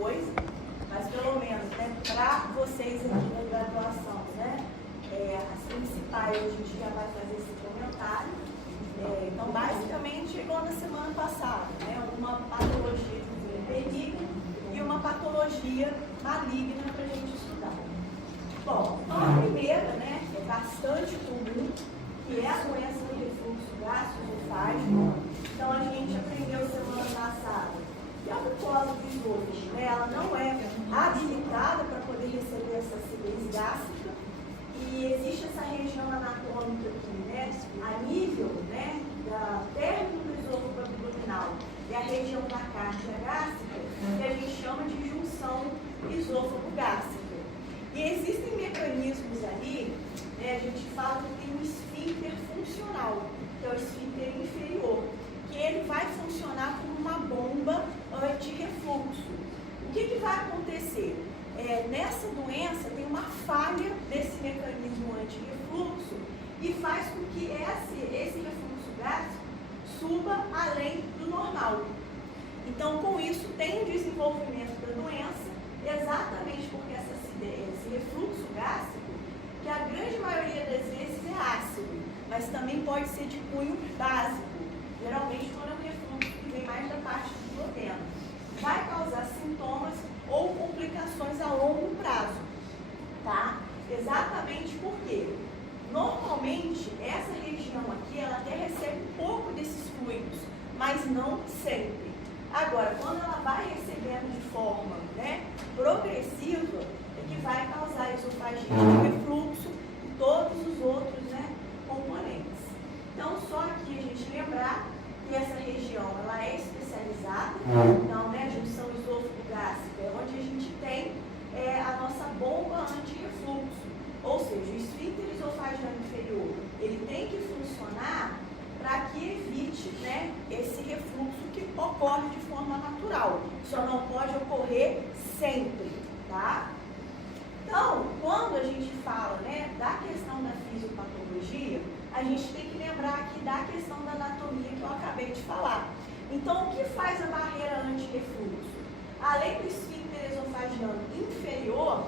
coisa, mas pelo menos, né, para vocês aqui na graduação, né, as principais a gente já vai fazer esse comentário. Então, basicamente, igual na semana passada, né, uma patologia benigna e uma patologia maligna para a gente estudar. Bom, então a primeira, né, é bastante comum, que é a doença do refluxo gastroesofágico. Então, a gente aprendeu semana passada que a mucosa do esôfago, né, ela não é habilitada para poder receber essa acidez gástrica, e existe essa região anatômica aqui, né, a nível, né, da término do esôfago abdominal e a região da cárdea gástrica, que a gente chama de junção esôfago-gástrica. E existem mecanismos ali, né, a gente fala que tem um esfíncter funcional, que é o esfíncter inferior, que ele vai funcionar como uma bomba anti-refluxo. O que vai acontecer? Nessa doença tem uma falha desse mecanismo anti-refluxo e faz com que esse refluxo gástrico suba além do normal. Então, com isso, tem um desenvolvimento da doença, exatamente porque esse refluxo gástrico, que a grande maioria das vezes é ácido, mas também pode ser de cunho básico, geralmente quando é um refluxo que vem mais da parte do duodeno, vai causar sintomas ou complicações a longo prazo, tá? Exatamente porque, normalmente, essa região aqui, ela até recebe um pouco desses fluidos, mas não sempre. Agora, quando ela vai recebendo de forma, né, progressiva, é que vai causar esofagite, refluxo e todos os outros, né, componentes. Então, só aqui a gente lembrar que essa região, ela é especializada, então, né, junção esôfago-gástrica é onde a gente tem a nossa bomba anti-refluxo, ou seja, o esfíncter esofagiano inferior, ele tem que funcionar para que evite, né, esse refluxo que ocorre de forma natural, só não pode ocorrer sempre, tá? Então, quando a gente fala, né, da questão da fisiopatologia, a gente tem que lembrar aqui da questão da anatomia que eu acabei de falar. Então, o que faz a barreira anti-refluxo? Além do esfíncter esofagiano inferior,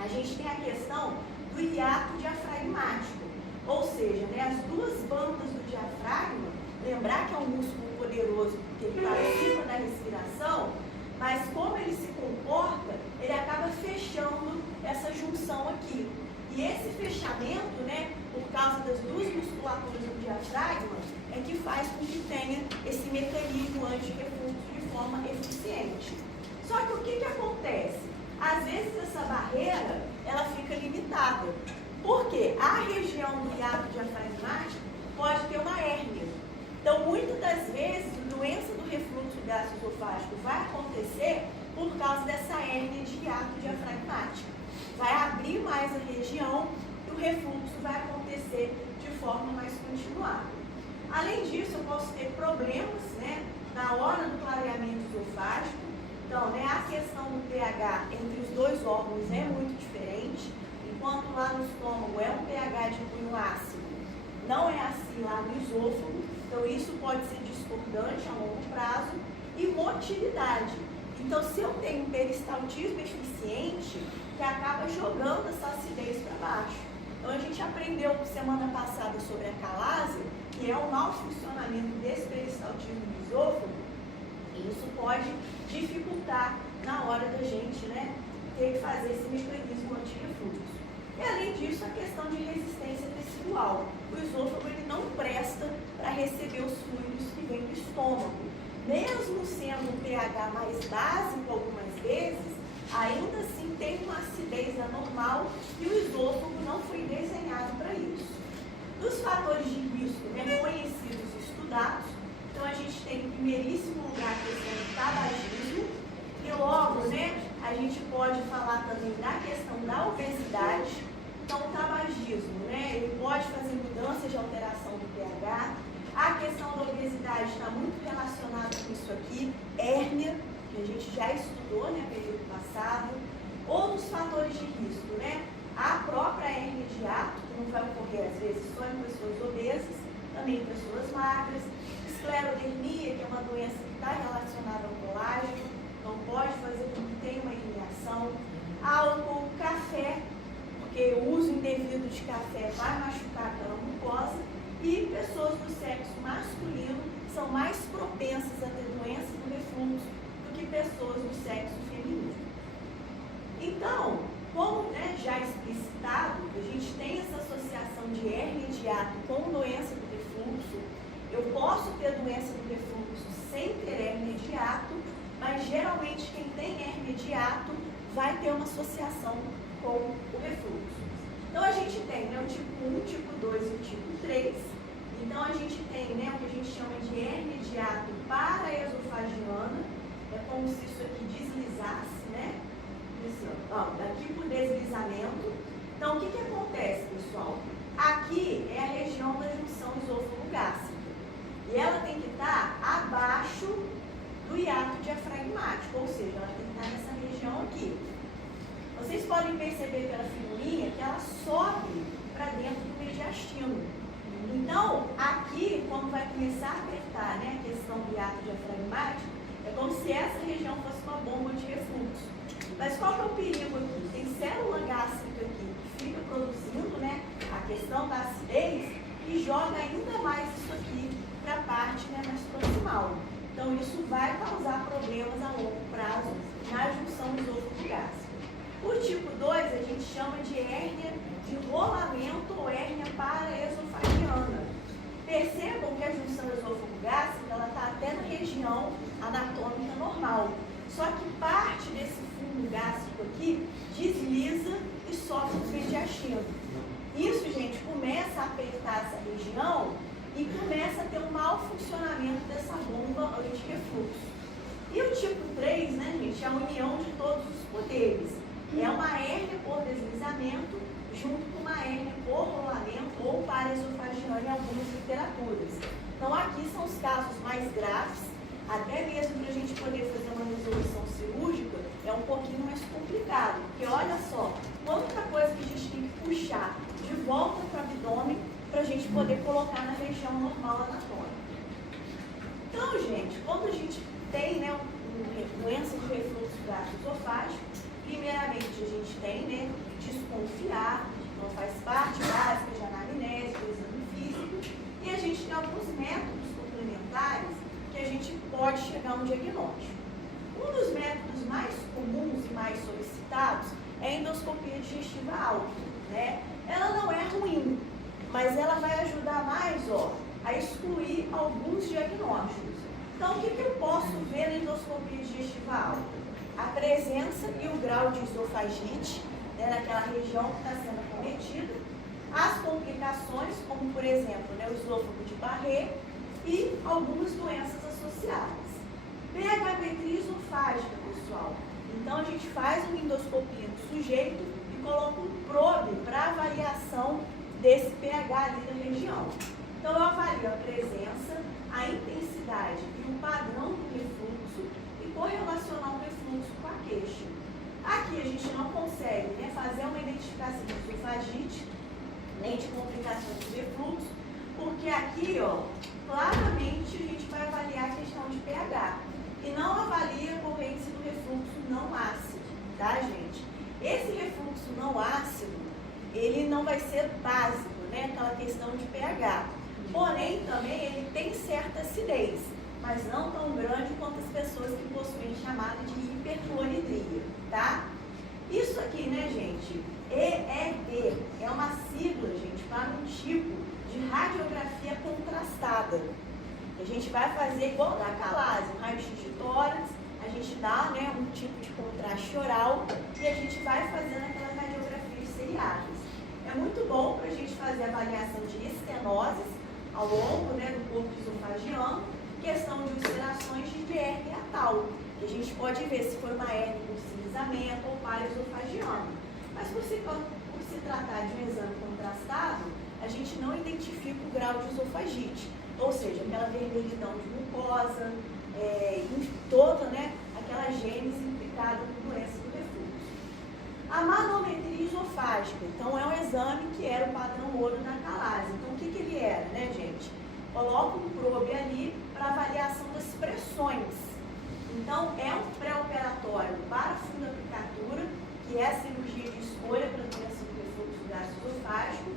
a gente tem a questão do hiato diafragmático, ou seja, né, as duas bandas do diafragma, lembrar que é um músculo poderoso porque ele participa da respiração, mas como ele se comporta, ele acaba fechando essa junção aqui. E esse fechamento, né, por causa das duas musculaturas do diafragma, é que faz com que tenha esse mecanismo anti-refluxo de forma eficiente. Só que o que acontece? Às vezes essa barreira, ela fica limitada. Por quê? A região do hiato diafragmático pode ter uma hérnia. Então, muitas das vezes, a doença do refluxo gastroesofágico vai acontecer por causa dessa hérnia de hiato diafragmático. Vai abrir mais a região e o refluxo vai acontecer de forma mais continuada. Além disso, eu posso ter problemas, né, na hora do clareamento esofágico. Então, né, a questão do pH entre os dois órgãos é muito diferente. Enquanto lá no estômago é um pH de cunho ácido, não é assim lá no esôfago. Então, isso pode ser discordante a longo prazo. E motilidade. Então, se eu tenho um peristaltismo eficiente, que acaba jogando essa acidez para baixo. Então, a gente aprendeu semana passada sobre a calásia, que é o mau funcionamento desse peristaltismo do esôfago, e isso pode dificultar na hora da gente, né, ter que fazer esse mecanismo anti-refluxo. E, além disso, a questão de resistência tecidual. O esôfago ele não presta para receber os fluidos que vêm do estômago. Mesmo sendo um pH mais básico algumas vezes, ainda assim tem uma acidez anormal e o esôfago não foi desenhado para isso. Dos fatores de risco, né, conhecidos e estudados, então a gente tem em primeiríssimo lugar a questão do tabagismo e logo, né, a gente pode falar também da questão da obesidade. Então, o tabagismo, né, ele pode fazer mudanças de alteração do pH. A questão da obesidade está muito relacionada com isso aqui, hérnia, que a gente já estudou, né, período passado. Outros fatores de risco, né, a própria hérnia de hiato, que não vai ocorrer às vezes só em pessoas obesas, também em pessoas magras. Esclerodermia, que é uma doença que está relacionada ao colágeno, então pode fazer com que de café vai machucar aquela mucosa, e pessoas do sexo masculino são mais propensas a ter doença do refluxo do que pessoas do sexo feminino. Então, como já explicitado, a gente tem essa associação de hérnia de hiato com doença do refluxo. Eu posso ter doença do refluxo sem ter hérnia de hiato, mas geralmente quem tem hérnia de hiato vai ter uma associação com o refluxo. Então a gente tem o tipo 1, o tipo 2 e o tipo 3. Então a gente tem o que a gente chama de hérnia de hiato paraesofagiana, é como se isso aqui deslizasse, daqui por deslizamento. Então o que acontece, pessoal? Aqui é a região da junção esôfago-gástrica e ela tem que estar abaixo do hiato diafragmático, ou seja, ela tem que estar nessa região aqui. Vocês podem perceber pela figurinha que ela sobe para dentro do mediastino. Então, aqui, quando vai começar a apertar a questão do hiato diafragmático, é como se essa região fosse uma bomba de refluxo. Mas qual que é o perigo aqui? Tem célula gástrica aqui que fica produzindo a questão da acidez e joga ainda mais isso aqui para a parte mais proximal. Então, isso vai causar problemas a longo prazo na junção esôfago-gástrica. O tipo 2 a gente chama de hérnia de rolamento ou hérnia paraesofagiana. Percebam que a junção esôfago-gástrica está até na região anatômica normal. Só que parte desse fundo gástrico aqui desliza e sobe no mediastino. Isso, gente, começa a apertar essa região e começa a ter um mau funcionamento dessa bomba anti-refluxo. E o tipo 3, gente, é a união de todos os poderes. É uma hérnia por deslizamento junto com uma hérnia por rolamento ou paraesofagiana em algumas literaturas. Então, aqui são os casos mais graves, até mesmo para a gente poder fazer uma resolução cirúrgica, é um pouquinho mais complicado, porque olha só, quanta coisa que a gente tem que puxar de volta para o abdômen para a gente poder colocar na região normal anatômica. Então, gente, quando a gente tem doença de refluxo gastroesofágico, primeiramente a gente tem desconfiar, não faz parte básica de anamnese, do exame físico, e a gente tem alguns métodos complementares que a gente pode chegar a um diagnóstico. Um dos métodos mais comuns e mais solicitados é a endoscopia digestiva alta. Ela não é ruim, mas ela vai ajudar mais a excluir alguns diagnósticos. Então, o que eu posso ver na endoscopia digestiva alta? A presença e o grau de esofagite naquela região que está sendo acometida, as complicações, como por exemplo o esôfago de Barré e algumas doenças associadas. pH-metria esofágica, pessoal. Então a gente faz uma endoscopia do sujeito e coloca um probe para avaliação desse pH ali da região. Então eu avalio a presença, a intensidade e o padrão do refluxo e correlacionar o refluxo com a queixa. Aqui a gente não consegue fazer uma identificação de esofagite, nem de complicações do refluxo, porque aqui, claramente a gente vai avaliar a questão de pH e não avalia a ocorrência do refluxo não ácido, tá, gente? Esse refluxo não ácido, ele não vai ser básico, aquela questão de pH. Porém, também ele tem certa acidez, mas não tão grande quanto as pessoas que possuem chamada de hipercloridria, tá? Isso aqui, gente, EED é uma sigla, gente, para um tipo de radiografia contrastada. A gente vai fazer igual na calase, um raio-x de tórax, a gente dá um tipo de contraste oral e a gente vai fazendo aquelas radiografias seriadas. É muito bom para a gente fazer avaliação de estenoses ao longo do corpo esofagiano, questão de ulcerações de hérnia atal, que a gente pode ver se foi uma hérnia por deslizamento ou paraesofagiano. Mas por se tratar de um exame contrastado, a gente não identifica o grau de esofagite, ou seja, aquela vermelhidão de mucosa, toda aquela gênese implicada com doença do refluxo. A manometria esofágica, então é um exame que era o padrão ouro na calase. Então o que ele era, gente? Coloca um probe ali para avaliação das pressões. Então é um pré-operatório para fundoaplicatura, que é a cirurgia de escolha para doença do refluxo gastroesofágico,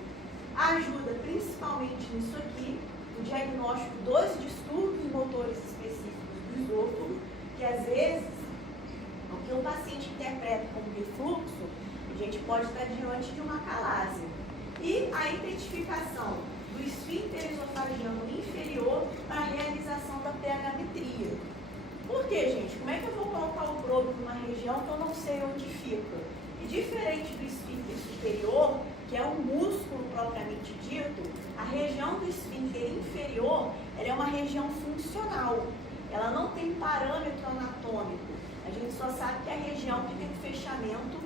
paciente interpreta como refluxo, a gente pode estar diante de uma acalásia. E a identificação do esfíncter esofagiano inferior para a realização da pH-metria. Por quê, gente? Como é que eu vou colocar o probo numa região que eu não sei onde fica? E diferente do esfíncter superior, que é um músculo propriamente dito, a região do esfíncter inferior, ela é uma região funcional. Ela não tem parâmetro anatômico. A gente só sabe que é a região que tem um fechamento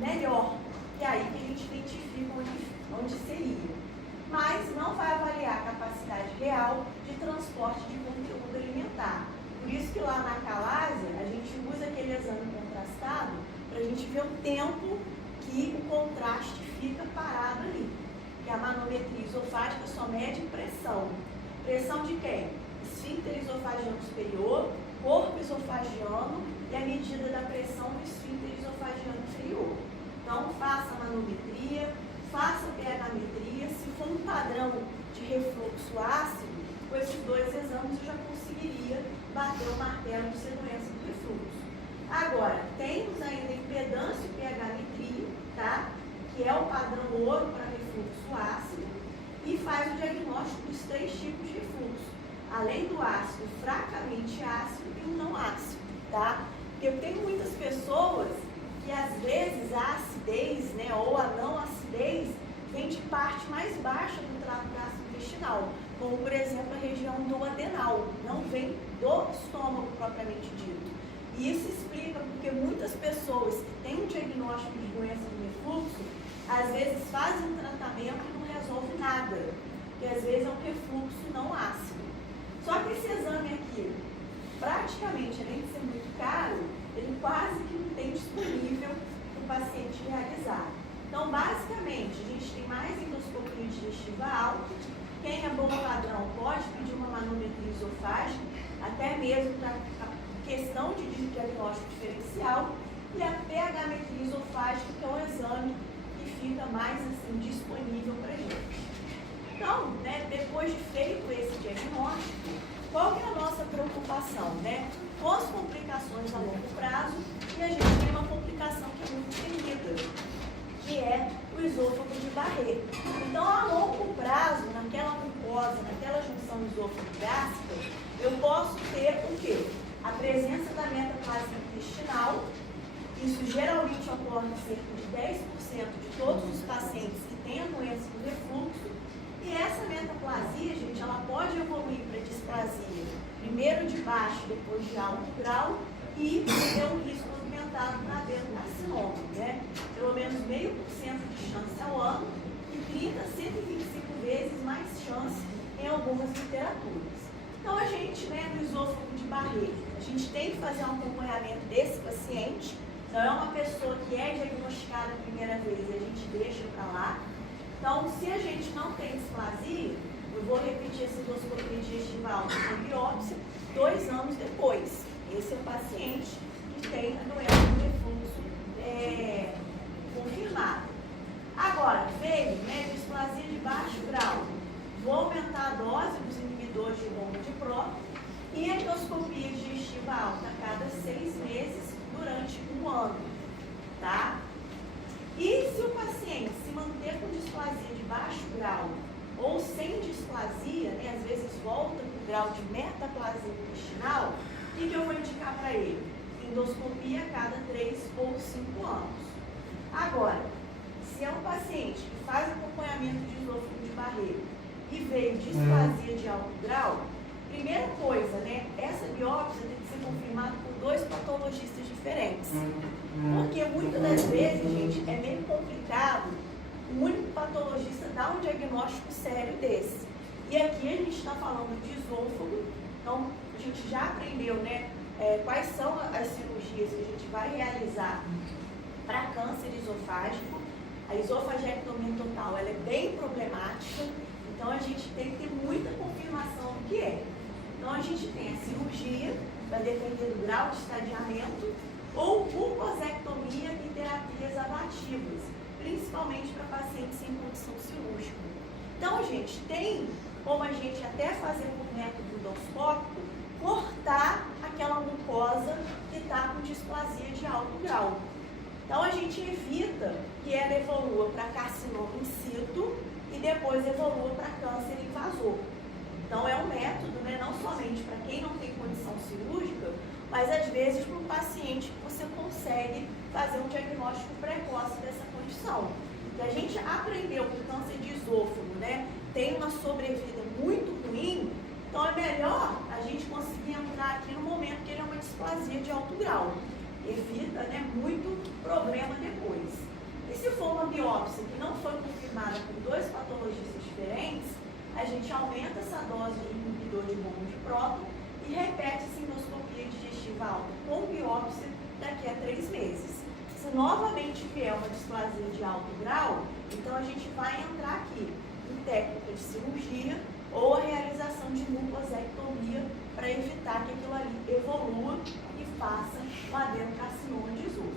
melhor. E aí que a gente identifica onde seria. Mas não vai avaliar a capacidade real de transporte de conteúdo alimentar. Por isso que lá na acalásia, a gente usa aquele exame contrastado para a gente ver o tempo que o contraste fica parado ali. Que a manometria esofágica só mede pressão. Pressão de quem? Esfíncter esofagiano superior, corpo esofagiano e a medida da pressão do esfíncter esofagiano inferior. Então, faça a manometria, faça a pH-metria. Se for um padrão de refluxo ácido, com esses dois exames eu já conseguiria bater o martelo de ser doença do refluxo. Agora, temos ainda a impedância e pH-metria, tá? Que é o padrão ouro para refluxo ácido e faz o diagnóstico dos 3 tipos de refluxo. Além do ácido fracamente ácido e o não ácido, tá? Porque eu tenho muitas pessoas que às vezes a acidez, né, ou a não acidez, vem de parte mais baixa do trato gastrointestinal, como por exemplo a região do adenal, não vem do estômago propriamente dito. E isso explica porque muitas pessoas que têm um diagnóstico de doença do refluxo, às vezes fazem um tratamento e não resolve nada, porque às vezes é um refluxo não ácido. Só que esse exame aqui, praticamente, além de ser muito caro, ele quase que não tem disponível para o paciente realizar. Então, basicamente, a gente tem mais endoscopia digestiva alta. Quem é bom padrão pode pedir uma manometria esofágica, até mesmo para a questão de diagnóstico diferencial, e a pH-metria esofágica, que é um exame que fica mais assim, disponível para a gente. Então, né, depois de feito esse diagnóstico, qual que é a nossa preocupação, né? Com as complicações a longo prazo, e a gente tem uma complicação que é muito temida, que é o esôfago de Barré. Então, a longo prazo, naquela mucosa, naquela junção esôfago-gástrica, eu posso ter o quê? A presença da metaplasia intestinal. Isso geralmente ocorre em cerca de 10% de todos os pacientes que têm a doença do refluxo. E essa metaplasia, gente, ela pode evoluir para displasia, primeiro de baixo, depois de alto grau, e ter um risco aumentado para adenocarcinoma, né? Pelo menos 0,5% de chance ao ano e 30 a 125 vezes mais chance em algumas literaturas. Então, a gente, né, no esôfago de Barré, a gente tem que fazer um acompanhamento desse paciente. Não é uma pessoa que é diagnosticada a primeira vez e a gente deixa para lá. Então, se a gente não tem displasia, eu vou repetir essa endoscopia digestiva alta com biópsia 2 anos depois. Esse é o paciente que tem a doença do refluxo confirmada. Agora, veio, né, displasia de baixo grau. Vou aumentar a dose dos inibidores de bomba de próton e a endoscopia digestiva alta a cada 6 meses durante 1 ano, tá? E se o paciente se manter com displasia de baixo grau ou sem displasia, né, às vezes volta para o grau de metaplasia intestinal, o que eu vou indicar para ele? Endoscopia a cada 3 ou 5 anos. Agora, se é um paciente que faz acompanhamento de esôfago de Barré e veio displasia de alto grau, primeira coisa, né, essa biópsia tem que ser confirmada por 2 patologistas diferentes. Porque muitas das vezes, gente, é meio complicado o único patologista dar um diagnóstico sério desse. E aqui a gente está falando de esôfago, então a gente já aprendeu, né, quais são as cirurgias que a gente vai realizar para câncer esofágico. A esofagectomia total, ela é bem problemática, então a gente tem que ter muita confirmação do que é. Então a gente tem a cirurgia, vai depender do grau de estadiamento, ou mucosectomia e terapias ablativas, principalmente para pacientes sem condição cirúrgica. Então, gente, tem como a gente até fazer por método endoscópico, cortar aquela mucosa que está com displasia de alto grau. Então, a gente evita que ela evolua para carcinoma in situ e depois evolua para câncer invasor. Então, é um método, né, não somente para quem não tem condição cirúrgica, mas às vezes para um paciente que você consegue fazer um diagnóstico precoce dessa condição. E a gente aprendeu que o câncer de esôfago, né, tem uma sobrevida muito ruim, então é melhor a gente conseguir entrar aqui no momento que ele é uma displasia de alto grau. Evita, né, muito problema depois. E se for uma biópsia que não foi confirmada por 2 patologistas diferentes, a gente aumenta essa dose de inibidor de bomba de próton e repete essa endoscopia digestiva alta com biópsia daqui a 3 meses. Se novamente vier uma displasia de alto grau, então a gente vai entrar aqui em técnica de cirurgia ou a realização de mucosectomia para evitar que aquilo ali evolua e faça um adenocarcinoma de esôfago.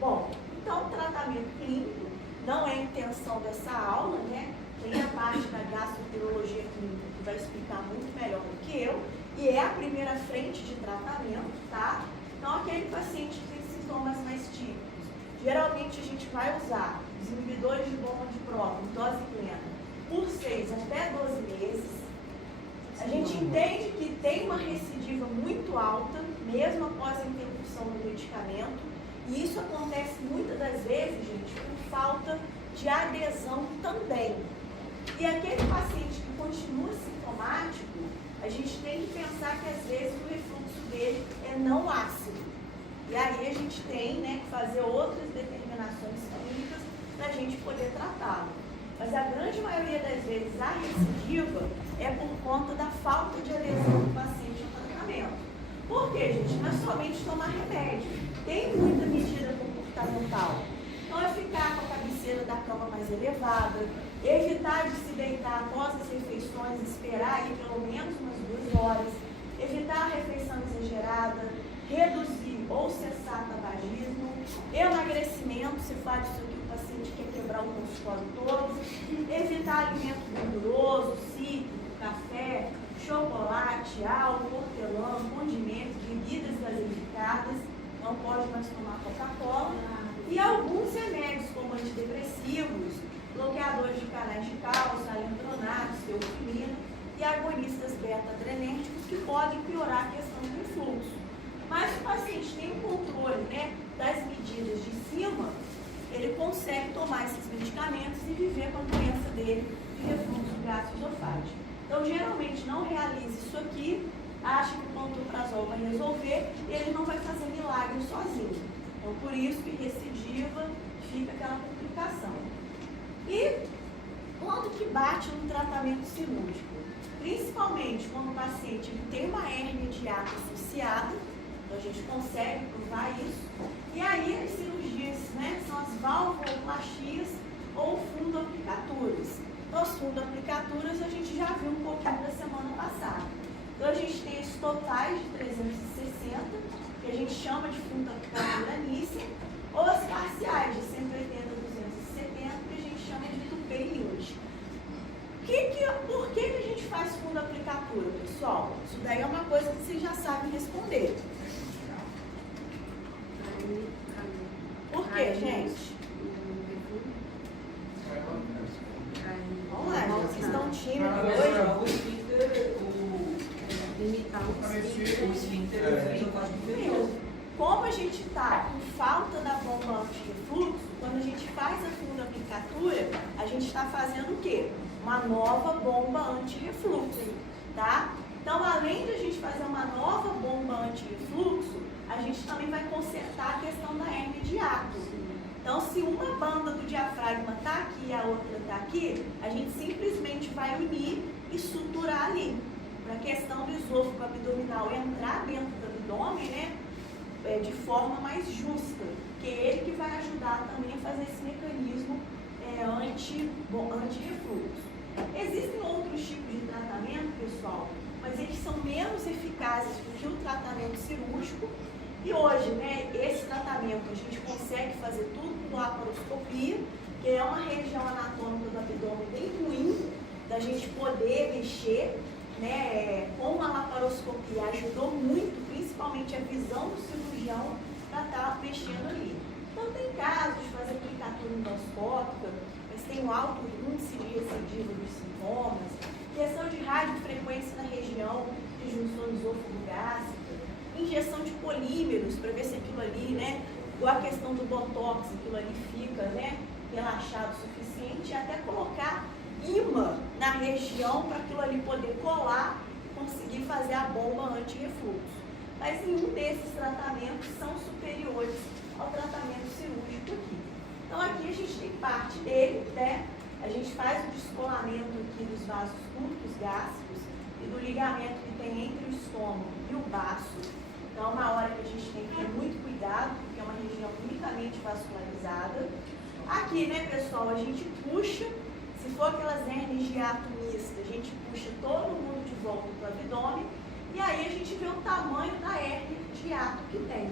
Bom, então o tratamento clínico não é a intenção dessa aula, né? Tem a parte da gastroenterologia clínica que vai explicar muito melhor do que eu, e é a primeira frente de tratamento, tá? Então, aquele paciente que tem sintomas mais típicos, geralmente a gente vai usar os inibidores de bomba de próton, dose plena, por 6 até 12 meses. A gente entende que tem uma recidiva muito alta, mesmo após a interrupção do medicamento, e isso acontece muitas das vezes, gente, por falta de adesão também. E aquele paciente que continua sintomático, a gente tem que pensar que às vezes o refluxo dele é não ácido. E aí a gente tem, né, que fazer outras determinações clínicas para a gente poder tratá-lo. Mas a grande maioria das vezes a recidiva é por conta da falta de adesão do paciente ao tratamento. Por quê, gente? Não é somente tomar remédio. Tem muita medida comportamental. Então é ficar com a cabeceira da cama mais elevada, evitar de se deitar após as refeições, esperar aí pelo menos umas 2 horas, evitar a refeição exagerada, reduzir ou cessar tabagismo, emagrecimento, se faz isso aqui, o paciente quer quebrar o consultório todo, evitar alimento gorduroso, cítrico, café, chocolate, álcool, hortelã, condimentos, bebidas gaseificadas, não pode mais tomar Coca-Cola, e alguns remédios como antidepressivos, bloqueadores de canais de cálcio, alendronato, teofilina e agonistas beta-adrenérgicos que podem piorar a questão do refluxo. Mas se o paciente tem um controle, né, das medidas de cima, ele consegue tomar esses medicamentos e viver com a doença dele de refluxo gastroesofágico. Então, geralmente, não realize isso aqui, acha que o pantoprazol vai resolver e ele não vai fazer milagre sozinho. Então, por isso que recidiva fica aquela complicação. E quando que bate no tratamento cirúrgico? Principalmente quando o paciente ele tem uma hérnia de hiato associada, então a gente consegue provar isso. E aí as cirurgias, né, são as valvuloplastias ou fundoaplicaturas. Então, as fundoaplicaturas a gente já viu um pouquinho da semana passada. Então, a gente tem os totais de 360, que a gente chama de fundoaplicatura nícia, ou as parciais de 180 a 270, que a gente chama de tupé-lynch. Por que a gente faz fundoaplicatura, pessoal? Isso daí é uma coisa que vocês já sabem responder. Por quê, gente? Vamos lá, gente. Vocês estão tímidos hoje? Limitar o esfíncter. Como a gente está com falta da bomba anti-refluxo, quando a gente faz a fundoaplicatura, a gente está fazendo o quê? Uma nova bomba anti-refluxo, tá? Então, além de a gente fazer uma nova bomba anti-refluxo, a gente também vai consertar a questão da hérnia de hiato. Então, se uma banda do diafragma está aqui e a outra está aqui, a gente simplesmente vai unir e suturar ali. Para a questão do esôfago abdominal entrar dentro do abdômen, né, de forma mais justa, que é ele que vai ajudar também a fazer esse mecanismo anti-refluxo. Existem outros tipos de tratamento, pessoal, mas eles são menos eficazes do que o tratamento cirúrgico. E hoje, né, esse tratamento a gente consegue fazer tudo com laparoscopia, que é uma região anatômica do abdômen bem ruim, da gente poder mexer. né, com a laparoscopia ajudou muito, principalmente a visão do cirurgião para estar mexendo ali. Então tem casos de fazer aplicatura endoscópica, mas tem um alto índice de recidiva dos sintomas, questão de radiofrequência na região de junção esôfago-gástrica, injeção de polímeros para ver se aquilo ali, né, ou a questão do botox, aquilo ali fica, né, relaxado o suficiente, e até colocar imã na região para aquilo ali poder colar e conseguir fazer a bomba anti-refluxo. Mas nenhum desses tratamentos são superiores ao tratamento cirúrgico aqui. Então aqui a gente tem parte dele, né? A gente faz o descolamento aqui dos vasos curtos gástricos e do ligamento que tem entre o estômago e o baço. Então é uma hora que a gente tem que ter muito cuidado, porque é uma região unicamente vascularizada. Aqui, né, pessoal, a gente puxa, se for aquelas hérnias de hiato mista, a gente puxa todo mundo de volta para o abdômen e aí a gente vê o tamanho da hérnia de hiato que tem.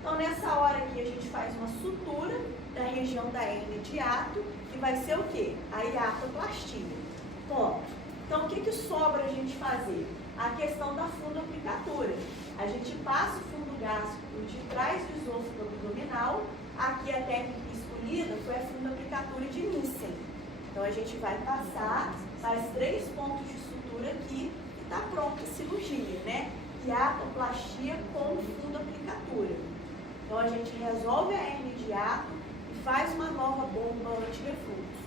Então, nessa hora aqui, a gente faz uma sutura da região da hérnia de hiato, que vai ser o quê? A hiatoplastia. Ponto. Então, o que sobra a gente fazer? A questão da fundoaplicatura. A gente passa o fundo gástrico de trás do esôfago abdominal. Aqui a técnica escolhida foi a fundoaplicatura de Nissen. Então, a gente vai passar, faz 3 pontos de sutura aqui e está pronta a cirurgia, né? Hiatoplastia com fundoaplicatura. Então, a gente resolve a hérnia de hiato e faz uma nova bomba anti-refluxo.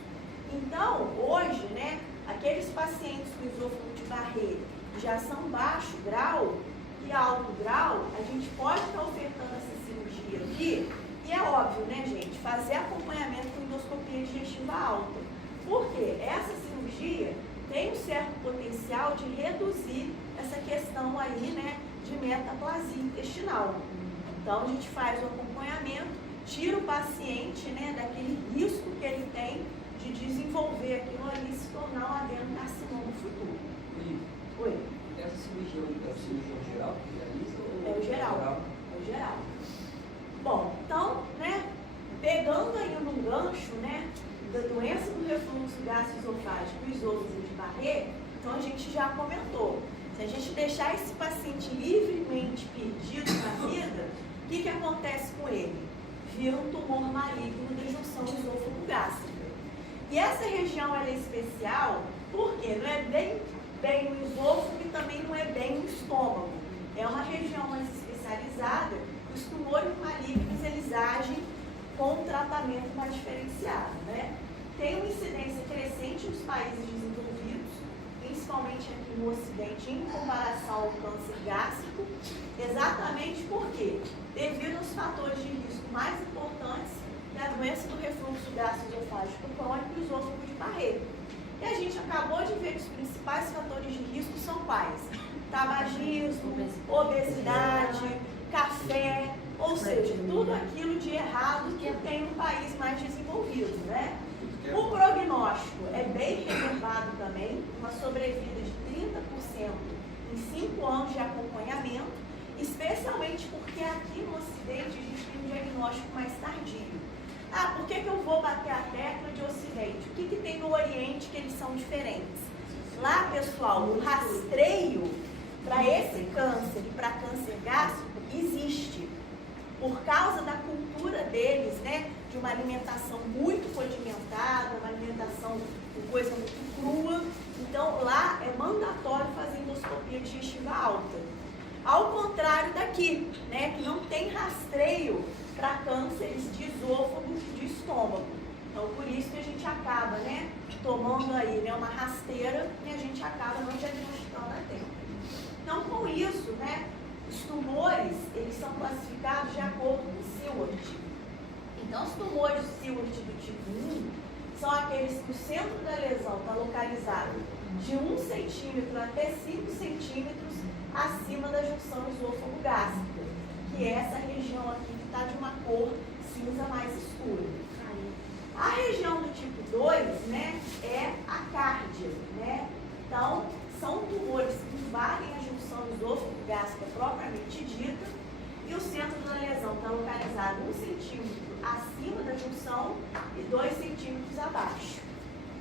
Então, hoje, né, aqueles pacientes com esôfago de Barré que já são baixo grau e alto grau, a gente pode estar ofertando essa cirurgia aqui. E é óbvio, né, gente, fazer acompanhamento com endoscopia digestiva alta. Por quê? Essa cirurgia tem um certo potencial de reduzir essa questão aí, né, de metaplasia intestinal. Então, a gente faz o acompanhamento, tira o paciente, né, daquele risco que ele tem de desenvolver aquilo ali e se tornar um adenocarcinoma no futuro. Oi? Essa cirurgia é o cirurgião geral que realiza? É o geral. É o geral. Bom, então, né, pegando aí num gancho, né, da doença do refluxo gastroesofágico e esôfago de Barré, então a gente já comentou. Se a gente deixar esse paciente livremente perdido na vida, o que acontece com ele? Vira um tumor maligno da junção esôfago-gástrica. E essa região ela é especial porque não é bem no esôfago e também não é bem no estômago. É uma região mais especializada. Os tumores malignos eles agem com um tratamento mais diferenciado, né? Tem uma incidência crescente nos países desenvolvidos, principalmente aqui no Ocidente, em comparação ao câncer gástrico, exatamente porque, devido aos fatores de risco mais importantes, que é a doença do refluxo gastroesofágico crônico e o esôfago de Barré. E a gente acabou de ver que os principais fatores de risco são quais? Tabagismo, obesidade, café, ou seja, tudo aquilo de errado que tem no país mais desenvolvido, né? O prognóstico é bem reservado também, uma sobrevida de 30% em 5 anos de acompanhamento, especialmente porque aqui no Ocidente a gente tem um diagnóstico mais tardio. Ah, por que eu vou bater a tecla de Ocidente? O que tem no Oriente que eles são diferentes? Lá, pessoal, o rastreio para esse câncer e para câncer gástrico existe. Por causa da cultura deles, né, de uma alimentação muito condimentada, uma alimentação com coisa muito crua. Então, lá é mandatório fazer endoscopia digestiva alta. Ao contrário daqui, né, que não tem rastreio para cânceres de esôfago e de estômago. Então, por isso que a gente acaba, né, tomando aí, né, uma rasteira e a gente acaba não diagnosticando a tempo. Então, com isso, né, os tumores, eles são classificados de acordo com o Seward. Então, os tumores Seward do tipo 1 são aqueles que o centro da lesão está localizado de 1 centímetro até 5 centímetros acima da junção esôfago-gástrica, que é essa região aqui que está de uma cor cinza mais escura. A região do tipo 2, né, é a cárdia, né? Então, são tumores que invadem a junção esôfago-gástrica propriamente dita, e o centro da lesão está localizado 1 centímetro acima da junção e 2 centímetros abaixo.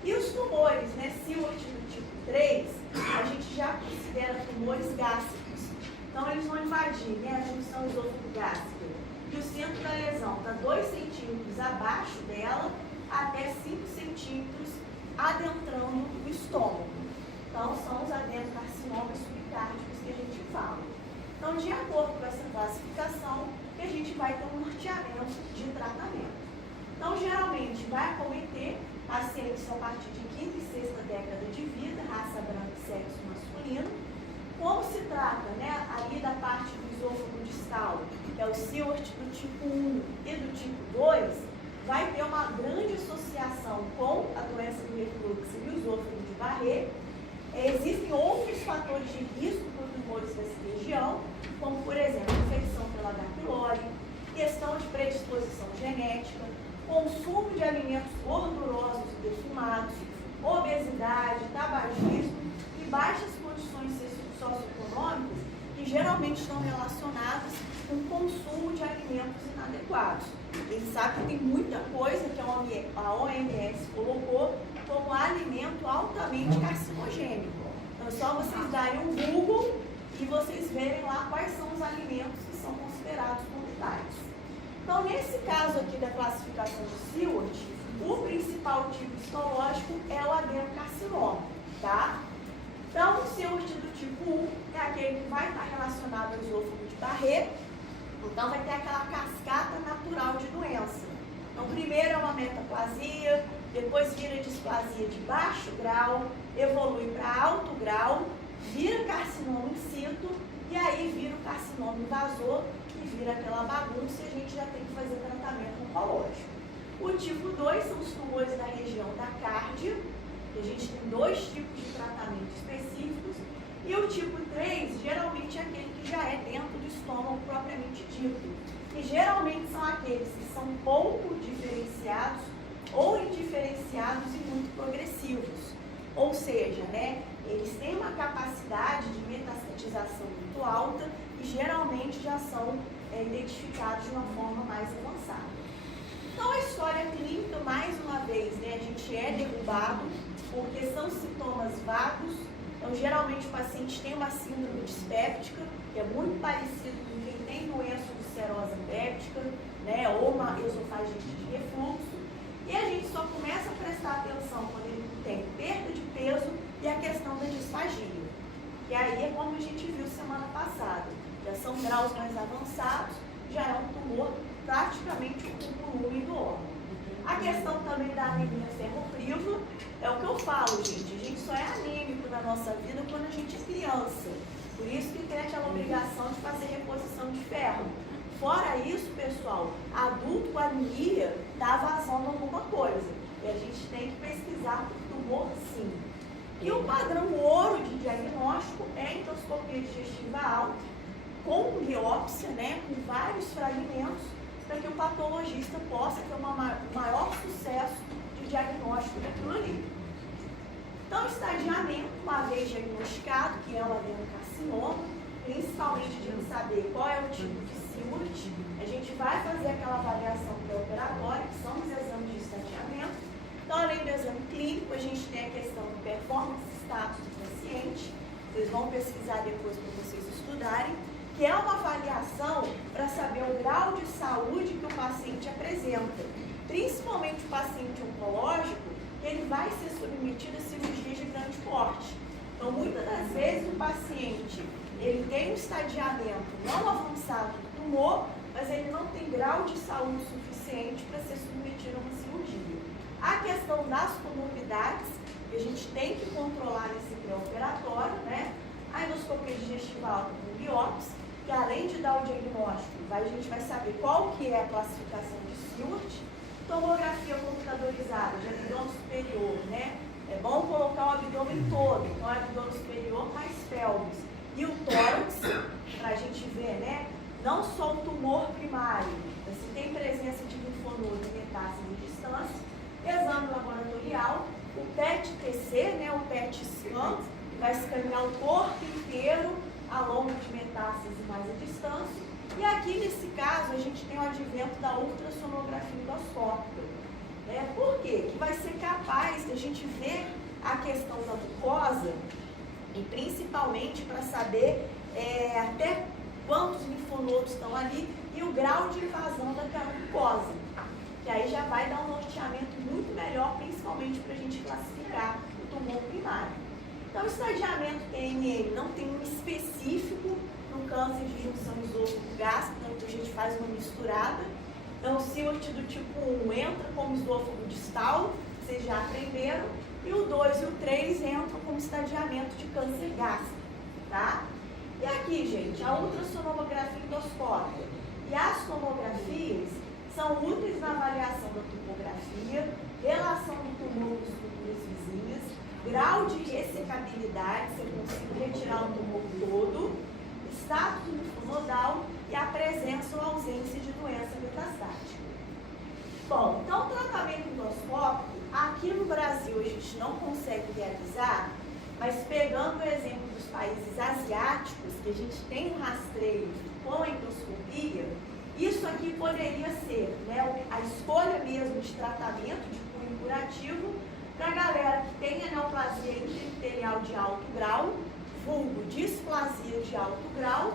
E os tumores, né, Seward do tipo 3, a gente já considera tumores gástricos. Então, eles vão invadir, né, a junção esôfago-gástrica. E o centro da lesão está 2 centímetros abaixo dela, até 5 centímetros adentrando o estômago. Então, são os adenocarcinomas subcárdicos que a gente fala. Então, de acordo com essa classificação, a gente vai ter um norteamento de tratamento. Então, geralmente, vai acometer pacientes a partir de 5ª e 6ª década de vida, raça branca e sexo masculino. Como se trata, né, ali da parte do esôfago distal, que é o Seward do tipo 1 e do tipo 2, vai ter uma grande associação com a doença do refluxo e o esôfago de Barré. Existem outros fatores de risco para os tumores dessa região, como, por exemplo, infecção pela H. pylori, questão de predisposição genética, consumo de alimentos gordurosos e defumados, obesidade, tabagismo e baixas condições socioeconômicas que geralmente estão relacionadas com o consumo de alimentos inadequados. A gente sabe que tem muita coisa que a OMS colocou como alimento altamente carcinogênico. Então é só vocês darem um Google e vocês verem lá quais são os alimentos que são considerados como tais. Então, nesse caso aqui da classificação de Seward, o principal tipo histológico é o adenocarcinoma, tá? Então, o Seward do tipo 1 é aquele que vai estar relacionado ao esôfago de Barré. Então, vai ter aquela cascata natural de doença. Então, primeiro é uma metaplasia, depois vira displasia de baixo grau, evolui para alto grau, vira carcinoma in situ, e aí vira o carcinoma invasor, e vira aquela bagunça, e a gente já tem que fazer tratamento oncológico. O tipo 2 são os tumores da região da cárdea, que a gente tem 2 tipos de tratamento específicos, e o tipo 3 geralmente é aquele que já é dentro do estômago propriamente dito, e geralmente são aqueles que são pouco diferenciados ou indiferenciados e muito progressivos. Ou seja, né, eles têm uma capacidade de metastatização muito alta e geralmente já são identificados de uma forma mais avançada. Então, a história clínica, mais uma vez, né, a gente é derrubado porque são sintomas vagos. Então, geralmente, o paciente tem uma síndrome dispéptica, que é muito parecido com quem tem doença ulcerosa péptica, né, ou uma esofagite de refluxo. E a gente só começa a prestar atenção quando ele tem perda de peso e a questão da disfagia. Que aí é como a gente viu semana passada. Já são graus mais avançados, já é um tumor praticamente o volume do órgão. A questão também da anemia ferropriva é o que eu falo, gente. A gente só é anêmico na nossa vida quando a gente é criança. Por isso que tem aquela obrigação de fazer reposição de ferro. Fora isso, pessoal, adulto com anemia está vazando alguma coisa. E a gente tem que pesquisar por tumor, sim. E o padrão ouro de diagnóstico é a endoscopia digestiva alta, com biópsia, né, com vários fragmentos, para que o patologista possa ter um maior sucesso de diagnóstico daquilo ali. Então, estadiamento, uma vez diagnosticado, que é o adenocarcinoma, principalmente de saber qual é o tipo de Seward, a gente vai fazer aquela avaliação pré-operatória, que são os exames de estadiamento. Então, além do exame clínico, a gente tem a questão do performance status do paciente, vocês vão pesquisar depois para vocês estudarem, que é uma avaliação para saber o grau de saúde que o paciente apresenta. Principalmente o paciente oncológico, ele vai ser submetido a cirurgia de grande porte. Então, muitas das vezes, o paciente ele tem um estadiamento não avançado do tumor, mas ele não tem grau de saúde suficiente para ser submetido a uma cirurgia. A questão das comorbidades, que a gente tem que controlar nesse pré-operatório, né? A endoscopia digestiva alta com biópsia, que além de dar o diagnóstico, a gente vai saber qual que é a classificação de Seward. Tomografia computadorizada de abdômen superior, né? É bom colocar o abdômen todo, então é abdômen superior mais pelvis. E o tórax, para a gente ver, né? Não só o tumor primário, mas se tem presença de linfonodo e metástase em distância, exame laboratorial, o PET-TC, né? O PET-scan, vai escanear o corpo inteiro ao longo de metástase mais à distância. E aqui, nesse caso, a gente tem o advento da ultrassonografia endoscópica. Né? Por quê? Que vai ser capaz de a gente ver a questão da mucosa e principalmente para saber até quantos linfonodos estão ali e o grau de invasão daquela mucosa, que aí já vai dar um norteamento muito melhor, principalmente para a gente classificar o tumor primário. Então, o estadiamento TMM não tem um específico no câncer de junção esôfago-gástrico, então a gente faz uma misturada. Então, o Seward do tipo 1 entra como esôfago distal, vocês já aprenderam, e o 2 e o 3 entram como estadiamento de câncer gástrico, tá? E aqui, gente, a ultrassonografia endoscópica e as tomografias são úteis na avaliação da topografia, relação do tumor com estruturas vizinhas, grau de ressecabilidade, se eu consigo retirar o tumor todo, status linfonodal e a presença ou ausência de doença metastática. Bom, então o tratamento endoscópico, aqui no Brasil a gente não consegue realizar, mas pegando o exemplo dos países asiáticos, que a gente tem um rastreio com a endoscopia, isso aqui poderia ser, né, a escolha mesmo de tratamento de cunho curativo para a galera que tem neoplasia intraepitelial de alto grau, vulgo displasia de alto grau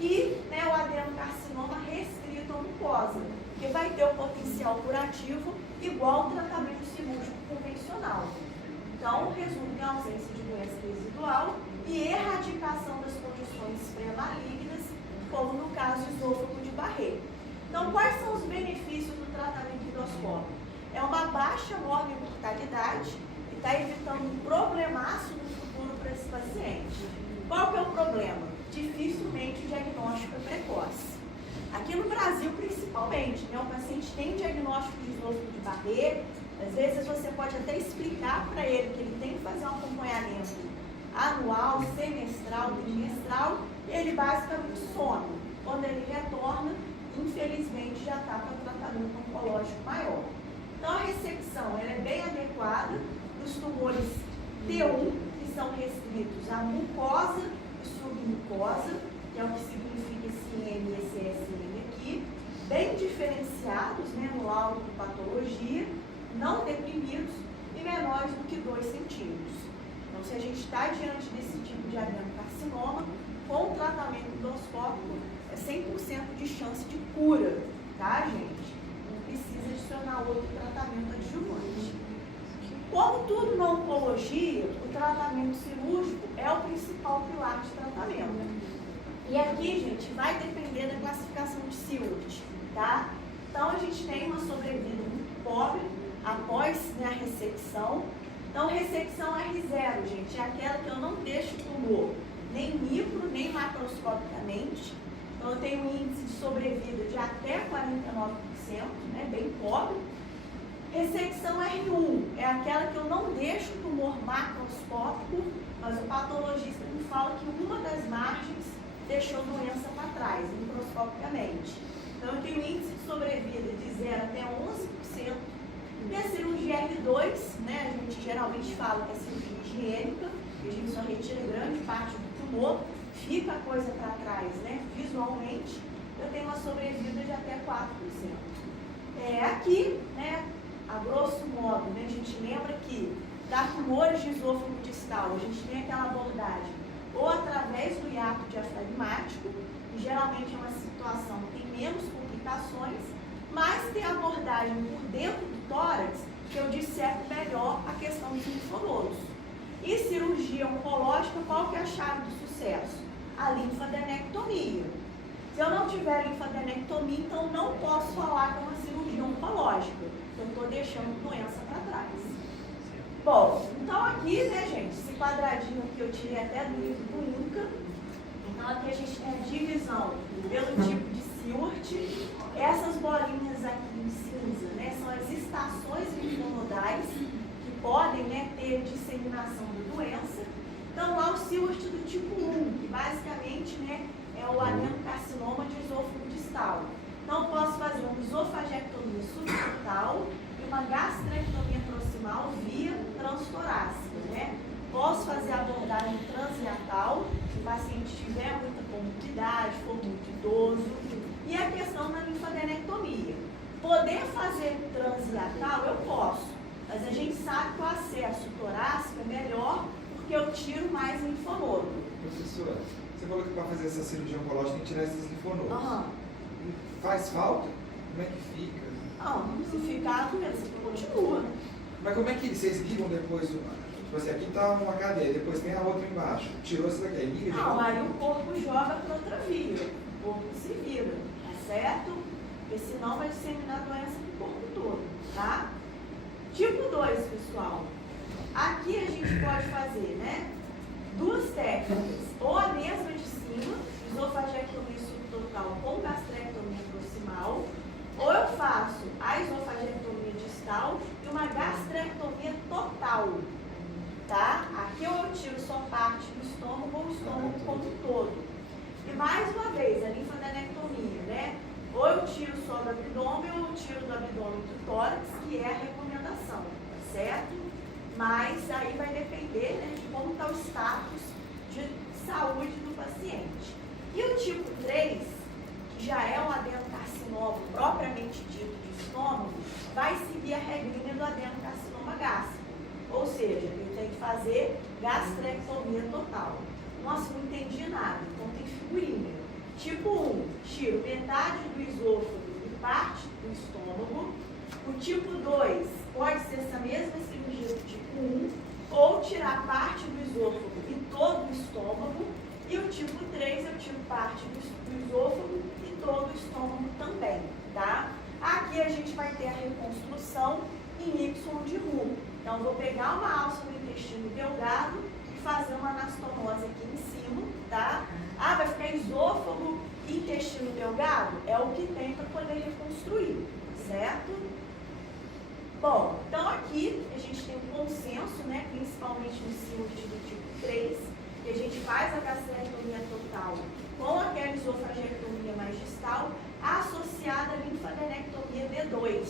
e, né, o adenocarcinoma restrito à mucosa, que vai ter o potencial curativo igual ao tratamento cirúrgico convencional. Então, resulta em ausência de doença residual e erradicação das condições pré-malignas, como no caso do esôfago de Barré. Então, quais são os benefícios do tratamento endoscópico? É uma baixa morbimortalidade e está evitando um problemaço no futuro para esse paciente. Qual que é o problema? Dificilmente o diagnóstico é precoce. Aqui no Brasil, principalmente, né, o paciente tem diagnóstico de esôfago de Barré, às vezes você pode até explicar para ele que ele tem que fazer um acompanhamento anual, semestral, trimestral, e ele basicamente some. Quando ele retorna, infelizmente já está para tratamento oncológico maior. Então a ressecção ela é bem adequada para os tumores T1, que são restritos à mucosa e submucosa, que é o que significa esse M e esse SM aqui, bem diferenciados, né, no laudo de patologia, não deprimidos e menores do que 2 centímetros. Então, se a gente está diante desse tipo de adenocarcinoma, com o tratamento endoscópico, é 100% de chance de cura, tá, gente? Não precisa adicionar outro tratamento adjuvante. Como tudo na oncologia, o tratamento cirúrgico é o principal pilar de tratamento. E aqui, gente, vai depender da classificação de Seward, tá? Então, a gente tem uma sobrevida muito pobre após, né, a ressecção. Então, ressecção R0, gente, é aquela que eu não deixo o tumor nem micro, nem macroscopicamente. Então, eu tenho um índice de sobrevida de até 49%, né, bem pobre. Ressecção R1 é aquela que eu não deixo o tumor macroscópico, mas o patologista me fala que uma das margens deixou doença para trás, microscopicamente. Então, eu tenho um índice de sobrevida de 0 até 11%. E a cirurgia R2, né, a gente geralmente fala que é cirurgia higiênica, que a gente só retira grande parte do tumor, fica a coisa para trás, né, visualmente, eu tenho uma sobrevida de até 4%. Aqui, né, a grosso modo, né, a gente lembra que para tumores de esôfago distal, a gente tem aquela abordagem ou através do hiato diafragmático, que geralmente é uma situação que tem menos complicações, mas tem abordagem por dentro do tórax, que eu disseco melhor a questão dos linfonodos. E cirurgia oncológica, qual que é a chave do sucesso? A linfadenectomia. Se eu não tiver linfadenectomia, então não posso falar que é uma cirurgia oncológica. Eu estou deixando doença para trás. Bom, então aqui, né, gente, esse quadradinho aqui eu tirei até do livro do INCA. Então aqui a gente tem a divisão pelo tipo de Seward. Essas bolinhas aqui em cinza, né, são as estações linfonodais que podem, né, ter disseminação da doença. Então lá o Seward do tipo 1, que basicamente, né, é o adenocarcinoma de esôfago distal. Então eu posso fazer uma esofagectomia subtotal e uma gastrectomia proximal via transtorácica, né? Posso fazer a abordagem transreatal, se o paciente tiver muita comorbidade, for muito idoso. E a questão da linfadenectomia. Poder fazer transreatal eu posso, mas a gente sabe que o acesso torácico é melhor que eu tiro mais linfonodo. Professora, você falou que para fazer essa cirurgia oncológica tem que tirar esses linfonodos. Aham. Faz falta? Como é que fica? Não, se ficar a doença continua. Mas como é que vocês ligam depois? Tipo assim, aqui está uma cadeia, depois tem a outra embaixo. Tirou essa daqui, aí liga de Não, novo? aí o corpo joga para outra via. O corpo se vira, tá certo? Porque senão vai disseminar a doença pro corpo todo, tá? Tipo 2, pessoal. Aqui a gente pode fazer, né? Duas técnicas. Ou a mesma de cima, esofagectomia subtotal com gastrectomia proximal. Ou eu faço a esofagectomia distal e uma gastrectomia total. Tá? Aqui eu tiro só parte do estômago ou o estômago como um todo. E mais uma vez, a linfadenectomia, né? Ou eu tiro só do abdômen ou eu tiro do abdômen do tórax, que é a recomendação, tá certo? Mas aí vai depender, né, de como está o status de saúde do paciente. E o tipo 3, que já é um adenocarcinoma propriamente dito de estômago, vai seguir a regrinha do adenocarcinoma gástrico. Ou seja, eu tenho que fazer gastrectomia total. Nossa, não entendi nada, então tem figurinha. Tipo 1, tiro metade do esôfago e parte do estômago. O tipo 2 pode ser essa mesma cirurgia do tipo 1, ou tirar parte do esôfago e todo o estômago. E o tipo 3 eu tiro parte do esôfago e todo o estômago também, tá? Aqui a gente vai ter a reconstrução em Y de Roux. Então, eu vou pegar uma alça do intestino delgado e fazer uma anastomose aqui em cima, tá? Ah, vai ficar esôfago e intestino delgado? É o que tem para poder reconstruir, certo? Bom, então aqui a gente tem um consenso, né, principalmente no cirurgia do tipo 3, que a gente faz a gastrectomia total com aquela esofagectomia mais distal, associada à linfadenectomia D2,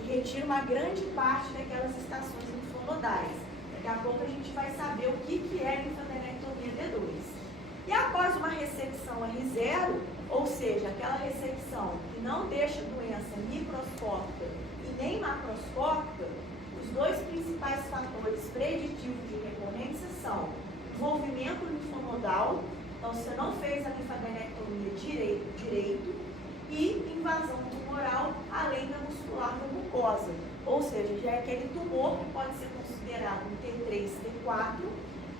e retira uma grande parte daquelas estações linfonodais. Daqui a pouco a gente vai saber o que é linfadenectomia D2. E após uma ressecção R0, ou seja, aquela ressecção que não deixa doença microscópica e nem macroscópica, os dois principais fatores preditivos de recorrência são envolvimento linfonodal, então você não fez a linfadenectomia direito, e invasão tumoral, além da muscular da mucosa. Ou seja, já é aquele tumor que pode ser considerado um T3, T4,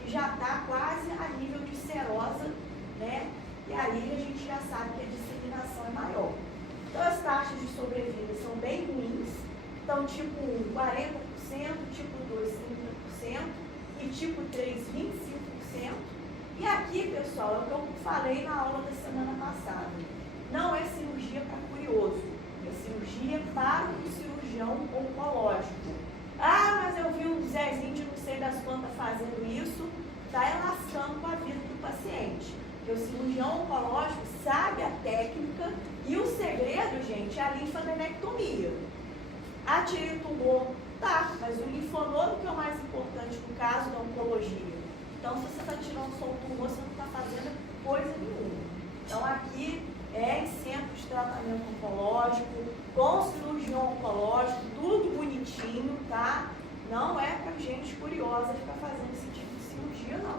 que já está quase a nível de serosa, né? E aí a gente já sabe que a disseminação é maior. Então as taxas de sobrevida são bem ruins. Então, tipo 1, 40%, tipo 2, 30% e tipo 3, 25%. E aqui, pessoal, é o que eu falei na aula da semana passada. Não é cirurgia para curioso, é cirurgia para o cirurgião oncológico. Ah, mas eu vi um Zezinho de não sei das quantas fazendo isso, está lascando com a vida do paciente. Porque o cirurgião oncológico sabe a técnica e o segredo, gente, é a linfadenectomia. Tirei o tumor, tá, mas o linfonodo que é o mais importante no caso da oncologia. Então, se você está tirando só o tumor, você não está fazendo coisa nenhuma. Então, aqui é em centro de tratamento oncológico, com cirurgião oncológico, tudo bonitinho, tá? Não é para gente curiosa ficar fazendo esse tipo de cirurgia, não.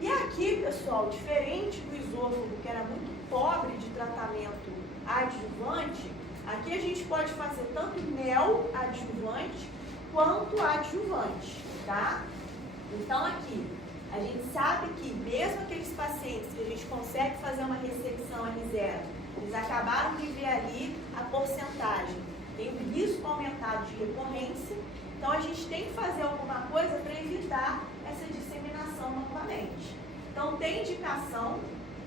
E aqui, pessoal, diferente do esôfago, que era muito pobre de tratamento adjuvante, aqui a gente pode fazer tanto neoadjuvante quanto adjuvante, tá? Então, aqui, a gente sabe que mesmo aqueles pacientes que a gente consegue fazer uma ressecção R0, eles acabaram de ver ali a porcentagem, tem um risco aumentado de recorrência, então a gente tem que fazer alguma coisa para evitar essa disseminação novamente. Então tem indicação,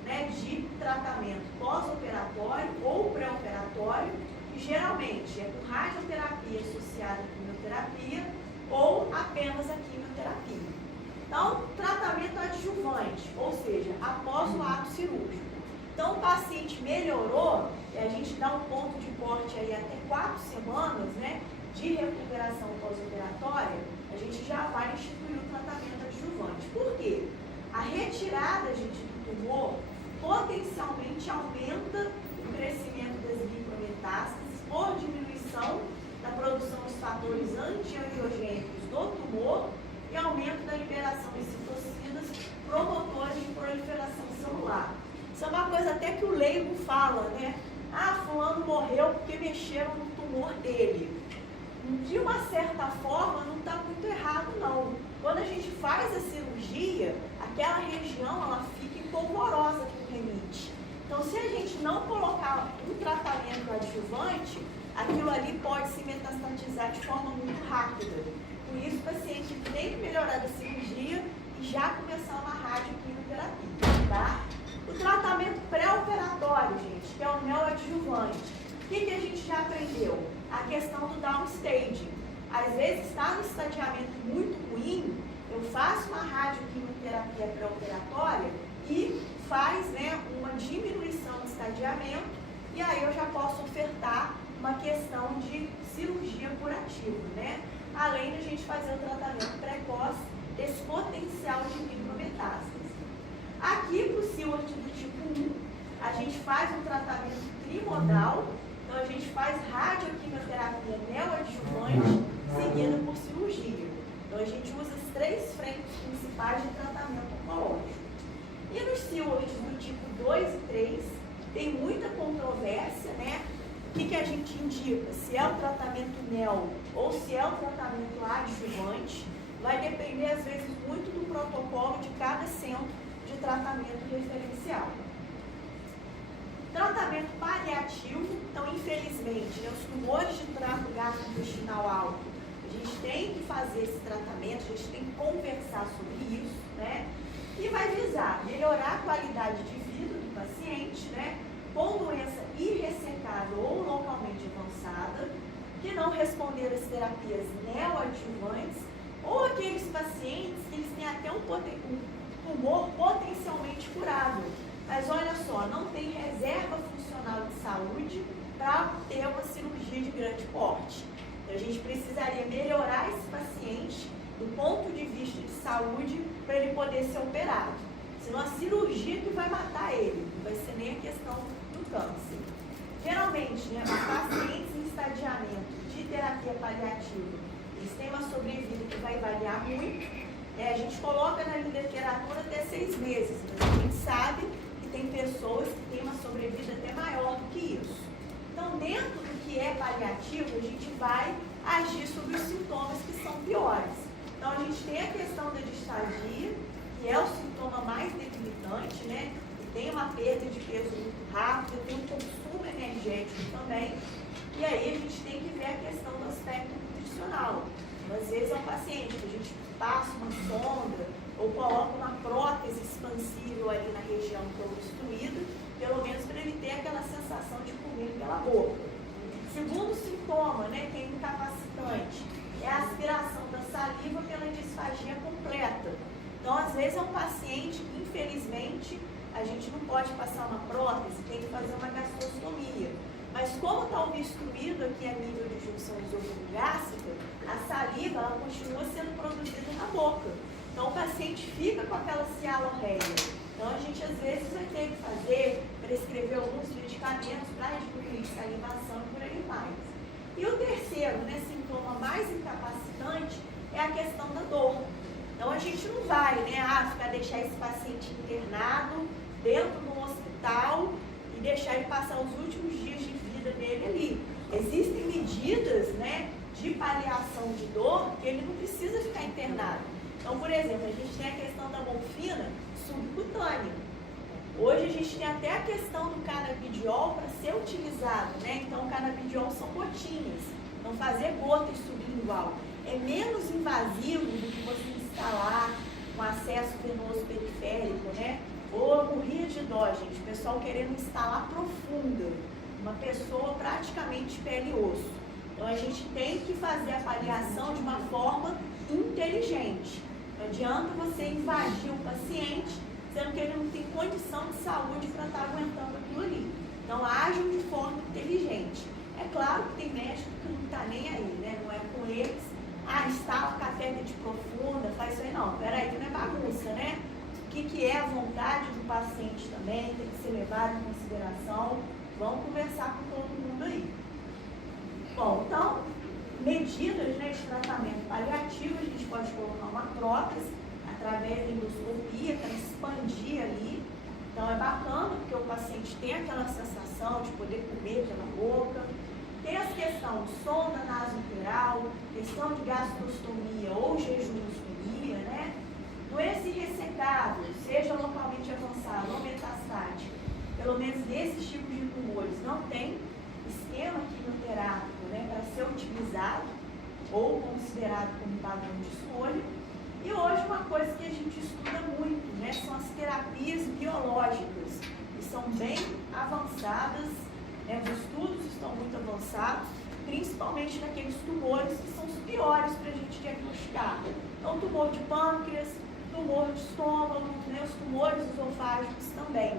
né, de tratamento pós-operatório ou pré-operatório, que geralmente é com radioterapia associada à quimioterapia ou apenas a quimioterapia. Então, tratamento adjuvante, ou seja, após o ato cirúrgico. Então, o paciente melhorou, e a gente dá um ponto de corte aí até 4 semanas, né, de recuperação pós-operatória, a gente já vai instituir o tratamento adjuvante. Por quê? A retirada, gente, do tumor potencialmente aumenta o crescimento das micrometástases por diminuição da produção dos fatores antiangiogênicos do tumor e aumento da liberação de citocinas promotores de proliferação celular. Isso é uma coisa até que o leigo fala, né? Ah, fulano morreu porque mexeram no tumor dele. De uma certa forma, não está muito errado, não. Quando a gente faz a cirurgia, aquela região ela fica empolvorosa com rinite. Então, se a gente não colocar um tratamento adjuvante, aquilo ali pode se metastatizar de forma muito rápida. Por isso, o paciente tem que melhorar da cirurgia e já começar uma radioquimioterapia, tá? O tratamento pré-operatório, gente, que é o neoadjuvante. O que a gente já aprendeu? A questão do downstage. Às vezes está no estadiamento muito ruim, eu faço uma radioquimioterapia pré-operatória e faz, né, uma diminuição do estadiamento e aí eu já posso ofertar uma questão de cirurgia curativa, né? Além de a gente fazer o tratamento precoce desse potencial de micrometástase. Aqui para o Seward do tipo 1, a gente faz um tratamento trimodal. Então, a gente faz radioquimioterapia neoadjuvante seguida por cirurgia. Então, a gente usa as 3 frentes principais de tratamento oncológico. E nos Sewards do tipo 2 e 3, tem muita controvérsia, né? O que a gente indica? Se é o tratamento neo ou se é o tratamento adjuvante, vai depender, às vezes, muito do protocolo de cada centro de tratamento referencial. Tratamento paliativo, então, infelizmente, né, os tumores de trato gastrointestinal alto, a gente tem que fazer esse tratamento, a gente tem que conversar sobre isso, né? E vai visar melhorar a qualidade de vida do paciente, né? Com doença irressecável ou localmente avançada, que não responderam às terapias neoadjuvantes, ou aqueles pacientes que eles têm até um tumor potencialmente curável. Mas olha só, não tem reserva funcional de saúde para ter uma cirurgia de grande porte. Então, a gente precisaria melhorar esse paciente do ponto de vista de saúde para ele poder ser operado. Senão a cirurgia que vai matar ele, não vai ser nem a questão do câncer. Geralmente, né, os pacientes em estadiamento de terapia paliativa, eles têm uma sobrevida que vai variar muito. A gente coloca na literatura até 6 meses, mas a gente sabe tem pessoas que têm uma sobrevida até maior do que isso. Então, dentro do que é paliativo, a gente vai agir sobre os sintomas que são piores. Então, a gente tem a questão da distagia, que é o sintoma mais debilitante, né? E tem uma perda de peso muito rápida, tem um consumo energético também. E aí, a gente tem que ver a questão do aspecto nutricional. Às vezes, é um paciente que a gente passa uma sonda, ou coloca uma prótese expansível ali na região que foi obstruída, pelo menos para ele ter aquela sensação de comer pela boca. Segundo sintoma, né, que é incapacitante, é a aspiração da saliva pela disfagia completa. Então, às vezes é um paciente que, infelizmente, a gente não pode passar uma prótese, tem que fazer uma gastrostomia. Mas como está obstruído aqui a nível de junção esofágica, a saliva ela continua sendo produzida na boca. Então, o paciente fica com aquela cialorreia. Então, a gente, às vezes, vai ter que prescrever alguns medicamentos para diminuir a salivação e por aí mais. E o terceiro, né, sintoma mais incapacitante é a questão da dor. Então, a gente não vai, né, deixar esse paciente internado dentro do hospital e deixar ele passar os últimos dias de vida dele ali. Existem medidas, né, de paliação de dor que ele não precisa ficar internado. Então, por exemplo, a gente tem a questão da morfina subcutânea. Hoje a gente tem até a questão do canabidiol para ser utilizado, né? Então, o canabidiol são gotinhas. Então, fazer gotas sublingual é menos invasivo do que você instalar um acesso venoso periférico, né? Ou eu morria de dó, gente, o pessoal querendo instalar profunda, uma pessoa praticamente pele e osso. Então, a gente tem que fazer a paliação de uma forma inteligente. Não adianta você invadir o paciente, sendo que ele não tem condição de saúde para estar aguentando aquilo ali. Então, ajam de forma inteligente. É claro que tem médico que não está nem aí, né? Não é com eles. Instala catéter de profunda, faz isso aí. Não, peraí, que não é bagunça, né? O que é a vontade do paciente também, tem que ser levado em consideração. Vamos conversar com todo mundo aí. Bom, então, medidas, né, de tratamento paliativo, a gente pode colocar uma prótese através da endoscopia para expandir ali. Então é bacana porque o paciente tem aquela sensação de poder comer pela boca. Tem a questão de sonda nasoperal, questão de gastrostomia ou jejunostomia, né? Doença irressecável, seja localmente avançada ou metastática, pelo menos nesses tipos de tumores, não tem esquema quimioterápico, né, para ser utilizado ou considerado como padrão de escolha. E hoje uma coisa que a gente estuda muito, né, são as terapias biológicas, que são bem avançadas, né, os estudos estão muito avançados, principalmente naqueles tumores que são os piores para a gente diagnosticar. Então, tumor de pâncreas, tumor de estômago, né, os tumores esofágicos também.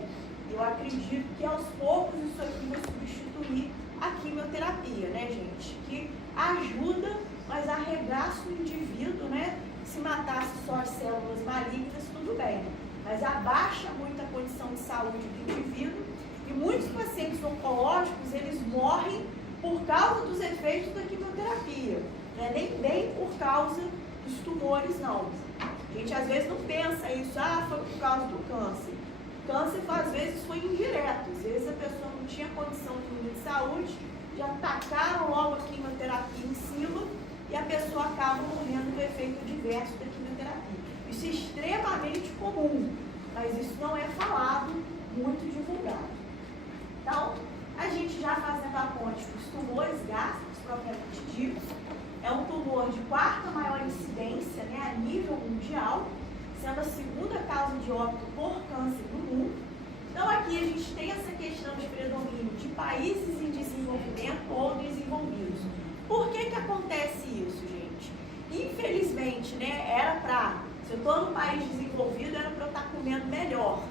Eu acredito que aos poucos isso aqui vai substituir a quimioterapia, né, gente? Que ajuda, mas arregaça o indivíduo, né? Se matasse só as células malignas, tudo bem. Mas abaixa muito a condição de saúde do indivíduo. E muitos pacientes oncológicos, eles morrem por causa dos efeitos da quimioterapia, né? Nem bem por causa dos tumores, não. A gente às vezes não pensa isso, foi por causa do câncer. O câncer às vezes foi indireto, às vezes a pessoa não tinha condição de saúde, já tacaram logo a quimioterapia em cima e a pessoa acaba morrendo do efeito diverso da quimioterapia. Isso é extremamente comum, mas isso não é falado, muito divulgado. Então, a gente já fazendo a ponte dos tumores gástricos, propriamente ditos, é um tumor de quarta maior incidência, né, a nível mundial, sendo a segunda causa de óbito por câncer no mundo. Então aqui a gente tem essa questão de predomínio de países em desenvolvimento ou desenvolvidos. Por que acontece isso, gente? Infelizmente, né, se eu estou num país desenvolvido, era para eu estar comendo melhor.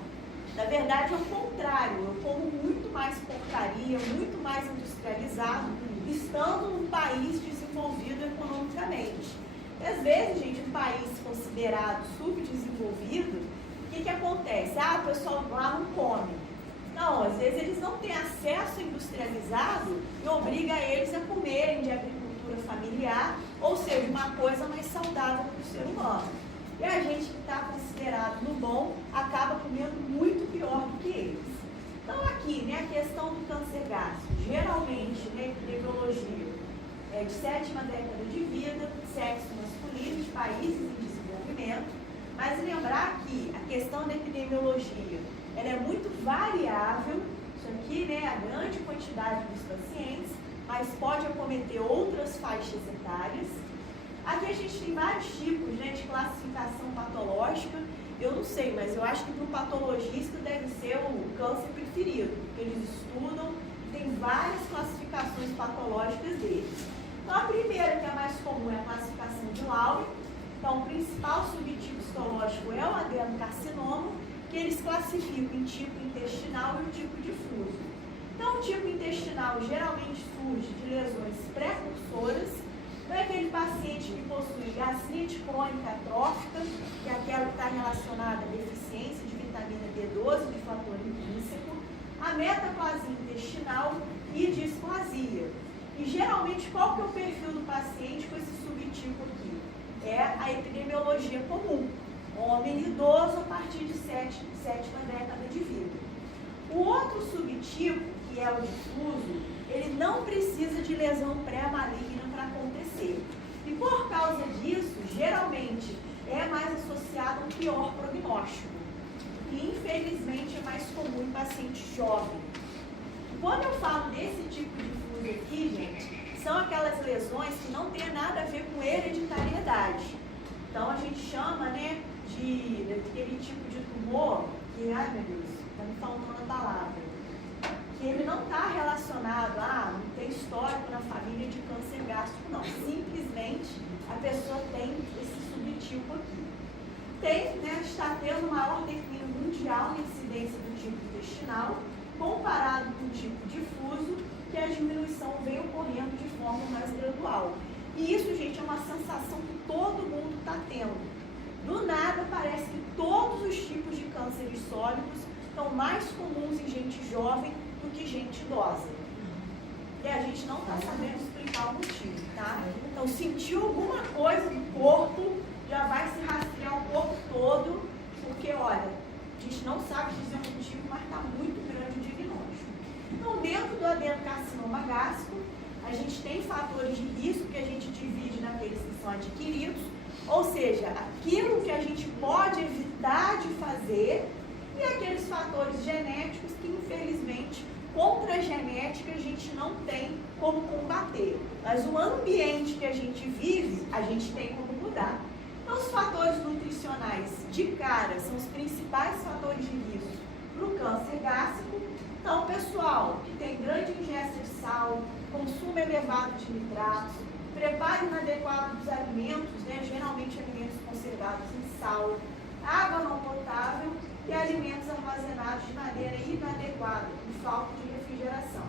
Na verdade é o contrário, eu como muito mais porcaria, muito mais industrializado, estando num país desenvolvido economicamente. E às vezes, gente, um país considerado subdesenvolvido, o que acontece? O pessoal lá não come. Não, às vezes eles não têm acesso industrializado e obriga eles a comerem de agricultura familiar, ou seja, uma coisa mais saudável para o ser humano. E a gente que está considerado no bom, acaba comendo muito pior do que eles. Então aqui, né, a questão do câncer gástrico, geralmente, né, epidemiologia, de 7ª década de vida, sexo masculino, de países em desenvolvimento, mas lembrar que a questão da epidemiologia, ela é muito variável, isso aqui, né, a grande quantidade dos pacientes, mas pode acometer outras faixas etárias. Aqui a gente tem vários tipos, né, de classificação patológica. Eu não sei, mas eu acho que para o patologista deve ser o câncer preferido, porque eles estudam, tem várias classificações patológicas deles. Então a primeira, que é a mais comum, é a classificação de Lauer. Então o principal subtipo histológico é o adenocarcinoma, que eles classificam em tipo intestinal e o tipo difuso. Então o tipo intestinal geralmente surge de lesões pré-cursoras. Não é aquele paciente que possui gastrite crônica atrófica, que é aquela que está relacionada à deficiência de vitamina B12, de fator intrínseco, a metaplasia intestinal e displasia. E geralmente, qual que é o perfil do paciente com esse subtipo aqui? É a epidemiologia comum, homem idoso a partir de 7ª década de vida. O outro subtipo, que é o difuso, ele não precisa de lesão pré-maligna para acontecer. E por causa disso, geralmente, é mais associado a um pior prognóstico. E infelizmente é mais comum em paciente jovem. Quando eu falo desse tipo de difuso aqui, gente, são aquelas lesões que não tem nada a ver com hereditariedade. Então a gente chama, né, daquele tipo de tumor que, ai meu Deus, está me faltando a palavra, que ele não está relacionado não tem histórico na família de câncer gástrico, não. Simplesmente a pessoa tem esse subtipo aqui. Está tendo maior declínio mundial na incidência do tipo intestinal, comparado com o tipo difuso, que a diminuição vem ocorrendo de forma mais gradual. E isso, gente, é uma sensação que todo mundo está tendo. Do nada, parece que todos os tipos de cânceres sólidos estão mais comuns em gente jovem do que gente idosa. E a gente não está sabendo explicar o motivo, tá? Então, sentiu alguma coisa no corpo, já vai se rastrear o corpo todo, porque, olha, a gente não sabe dizer o motivo, mas está muito grande o diagnóstico. Então, dentro do adenocarcinoma gástrico, a gente tem fatores de risco que a gente divide naqueles que são adquiridos, ou seja, aquilo que a gente pode evitar de fazer, e aqueles fatores genéticos que, infelizmente, contra a genética a gente não tem como combater. Mas o ambiente que a gente vive, a gente tem como mudar. Então, os fatores nutricionais de cara são os principais fatores de risco para o câncer gástrico. Então, pessoal que tem grande ingesta de sal, consumo elevado de nitratos, preparo inadequado dos alimentos, né, geralmente alimentos conservados em sal, água não potável e alimentos armazenados de maneira inadequada, com falta de refrigeração.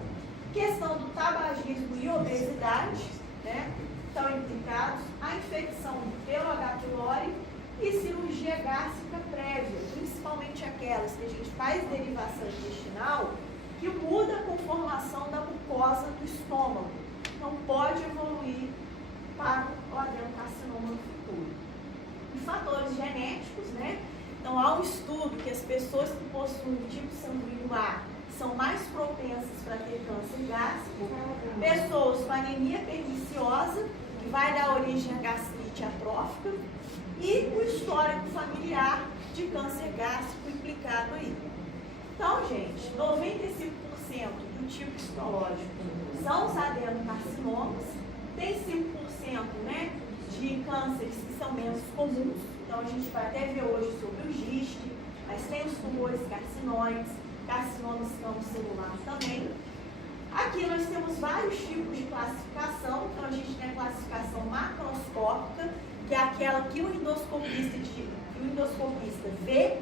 Questão do tabagismo e obesidade, né, estão implicados, a infecção pelo H. pylori e cirurgia gástrica prévia, principalmente aquelas que a gente faz derivação intestinal, que muda a conformação da mucosa do estômago. Não pode evoluir para o adenocarcinoma no futuro. E fatores genéticos, né? Então, há um estudo que as pessoas que possuem tipo sanguíneo A são mais propensas para ter câncer gástrico, pessoas com anemia perniciosa, que vai dar origem à gastrite atrófica, e o histórico familiar de câncer gástrico implicado aí. Então, gente, 95% do tipo histológico são os adenocarcinomas, tem 5%, né, de cânceres que são menos comuns, então a gente vai até ver hoje sobre o GIST, mas tem os tumores carcinoides, carcinomas celular também. Aqui nós temos vários tipos de classificação, então a gente tem a classificação macroscópica, que é aquela que o endoscopista vê.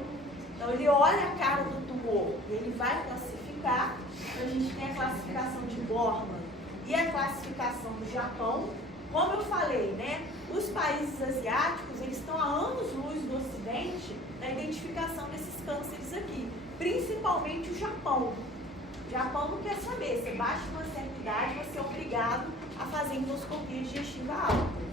Então, ele olha a cara do tumor e ele vai classificar. Então, a gente tem a classificação de Borman e a classificação do Japão. Como eu falei, né, os países asiáticos, eles estão há anos-luz do Ocidente na identificação desses cânceres aqui, principalmente o Japão. O Japão não quer saber, você baixa uma certa idade, você é obrigado a fazer endoscopia digestiva alta.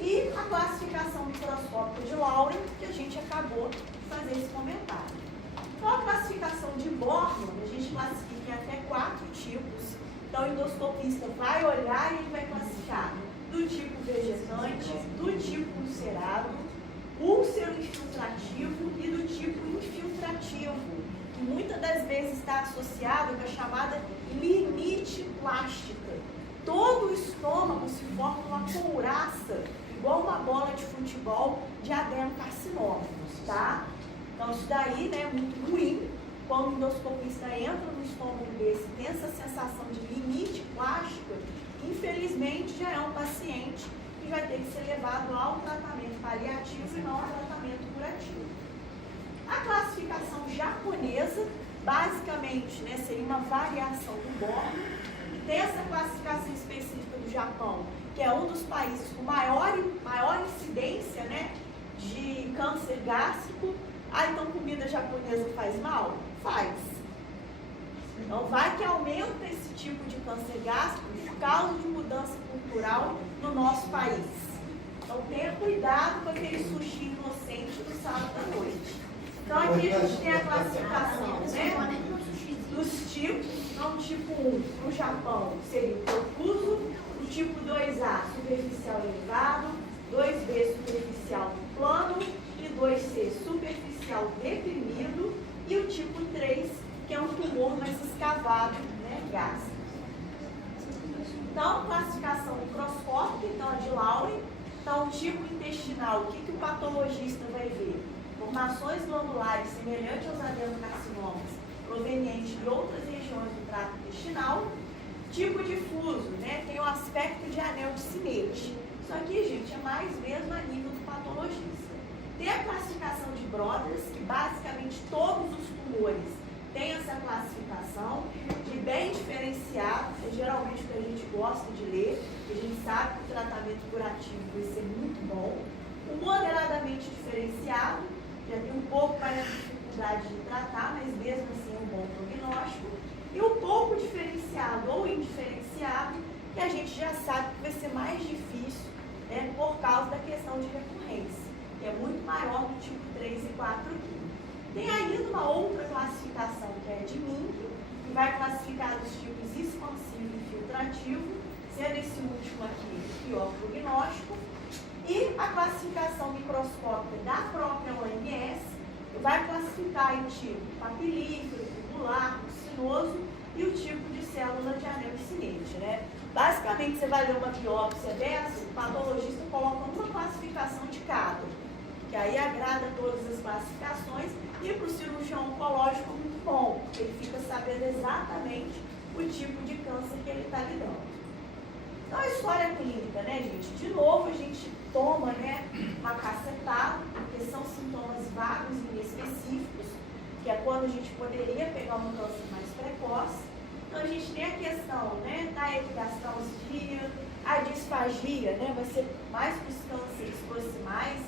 E a classificação microscópica de Lauren, que a gente acabou de fazer esse comentário. Então, a classificação de Borman, a gente classifica em até 4 tipos. Então, o endoscopista vai olhar e ele vai classificar do tipo vegetante, do tipo ulcerado, úlcero infiltrativo e do tipo infiltrativo, que muitas das vezes está associado com a chamada limite plástica. Todo o estômago se forma uma couraça, igual uma bola de futebol de adenocarcinoma, tá? Então isso daí, né, é muito ruim. Quando o endoscopista entra no estômago desse, tem essa sensação de limite plástica, infelizmente já é um paciente que vai ter que ser levado ao tratamento paliativo e não ao tratamento curativo. A classificação japonesa, basicamente, né, seria uma variação do Borman. Tem essa classificação específica do Japão, que é um dos países com maior incidência, né, de câncer gástrico. Ah, então comida japonesa faz mal? Faz. Então vai que aumenta esse tipo de câncer gástrico por causa de mudança cultural no nosso país. Então tenha cuidado com aquele sushi inocente do sábado à noite. Então aqui a gente tem a classificação, né, dos tipos. Então, tipo 1, no Japão, seria o profuso, o tipo 2A, superficial elevado, 2B, superficial plano, e 2C, superficial deprimido, e o tipo 3, que é um tumor mais escavado, né, gástrico. Então, classificação microscópica, então a de Lauren. Então, o tipo intestinal, o que o patologista vai ver? Formações glandulares semelhantes aos adenocarcinomas, provenientes de outras regiões do trato intestinal. Tipo difuso, né? Tem o aspecto de anel de Sinete. Isso aqui, gente, é mais mesmo a nível do patologista. Tem a classificação de Broders, que basicamente todos os tumores têm essa classificação de bem diferenciado, é geralmente o que a gente gosta de ler, que a gente sabe que o tratamento curativo vai ser muito bom. O moderadamente diferenciado, já tem um pouco mais de dificuldade de tratar, mas mesmo assim é um bom prognóstico. E o pouco diferenciado ou indiferenciado, que a gente já sabe que vai ser mais difícil, né, por causa da questão de recorrência. é muito maior do tipo 3 e 4 aqui. Tem ainda uma outra classificação, que é de Mink, que vai classificar os tipos expansivo e filtrativo, sendo esse último aqui o pior prognóstico, e a classificação microscópica da própria OMS vai classificar em tipo papilífero, tubular, mucinoso e o tipo de célula de anel e cinete, né? Basicamente, você vai ler uma biópsia dessa, o patologista coloca uma classificação de cada, que aí agrada todas as classificações, e para o cirurgião oncológico é muito bom, porque ele fica sabendo exatamente o tipo de câncer que ele está lidando. Então, a história clínica, né, gente? De novo, a gente toma, né, uma cacetada, porque são sintomas vagos e inespecíficos, que é quando a gente poderia pegar um câncer mais precoce. Então, a gente tem a questão, né, da epigastralgia, a disfagia, né, vai ser mais para os cânceres proximais,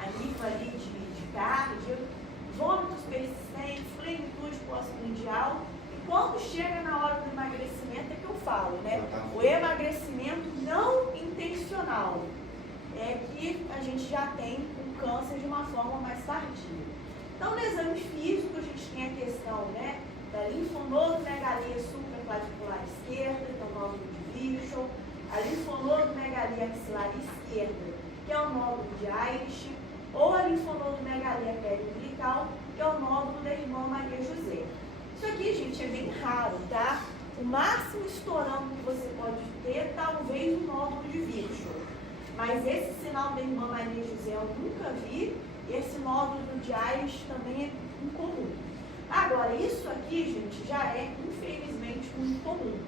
a nível ali de cardio, vômitos persistentes, plenitude pós-prandial. E quando chega na hora do emagrecimento, é que eu falo, né, o emagrecimento não intencional, é que a gente já tem o câncer de uma forma mais tardia. Então, no exame físico, a gente tem a questão, né, da linfonodomegalia supraclavicular esquerda, que é o nódulo de Virchow, a linfonodomegalia axilar esquerda, que é o nódulo de Irish, ou a linfonodomegalia periumbilical, que é o nódulo da irmã Maria José. Isso aqui, gente, é bem raro, tá? O máximo estourando que você pode ter, talvez um nódulo de Virchow. Mas esse sinal da irmã Maria José eu nunca vi, e esse nódulo de Irish também é incomum. Agora, isso aqui, gente, já é, infelizmente, muito comum,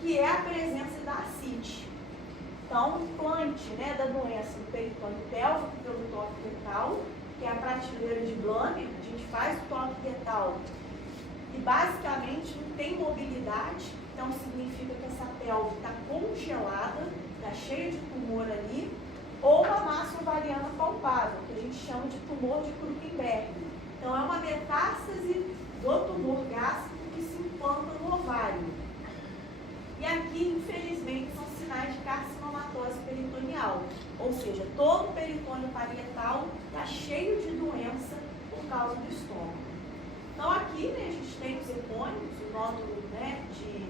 que é a presença da ascite. Então, o implante, né, da doença do peritônio pélvico pelo toque retal, que é a prateleira de Blammer, a gente faz o toque retal e basicamente não tem mobilidade, então significa que essa pelve está congelada, está cheia de tumor ali, ou uma massa ovariana palpável, que a gente chama de tumor de Krukenberg. Então, é uma metástase do tumor gástrico que se implanta no ovário. E aqui, infelizmente, são sinais de carcinomatose peritoneal, ou seja, todo o peritônio parietal está cheio de doença por causa do estômago. Então, aqui, né, a gente tem os epônimos, o nódulo, né, de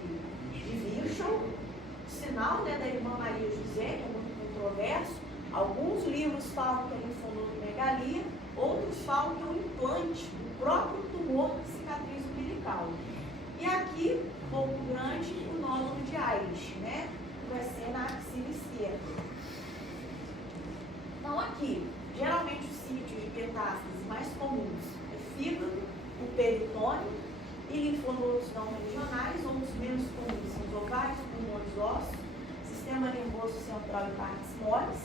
Virchow, o sinal, né, da irmã Maria José, que é muito controverso. Alguns livros falam que é linfonodomegalia, outros falam que é um implante, o próprio tumor de cicatriz umbilical. E aqui, um pouco grande, o nódulo de Irish, né? Que vai ser na axila esquerda. Então, aqui, geralmente os sítios de metástases mais comuns é fígado, o peritônio e linfonodos não regionais, ou os menos comuns são os ovários, pulmões, ossos, sistema nervoso central e partes moles.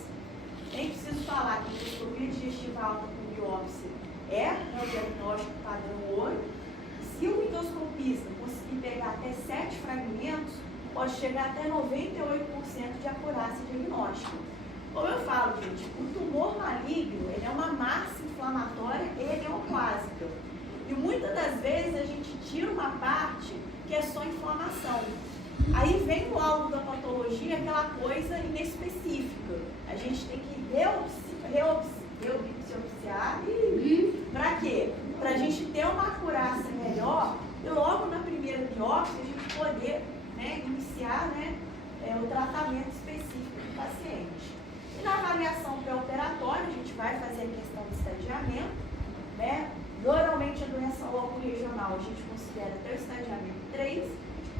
Nem preciso falar que a endoscopia digestiva alta com biópsia é o diagnóstico padrão ouro. Se o endoscopista conseguir pegar até 7 fragmentos, pode chegar até 98% de acurácia diagnóstica. Como eu falo, gente, o tumor maligno, ele é uma massa inflamatória e neoplásica. E muitas das vezes a gente tira uma parte que é só inflamação. Aí vem no alvo da patologia aquela coisa inespecífica. A gente tem que biopsiar. Para quê? Para a gente ter uma acurácia melhor e logo na primeira biópsia a gente poder, né, iniciar, né, o tratamento específico do paciente. E na avaliação pré-operatória a gente vai fazer a questão de estadiamento, né? Normalmente a doença loco-regional a gente considera até o estadiamento 3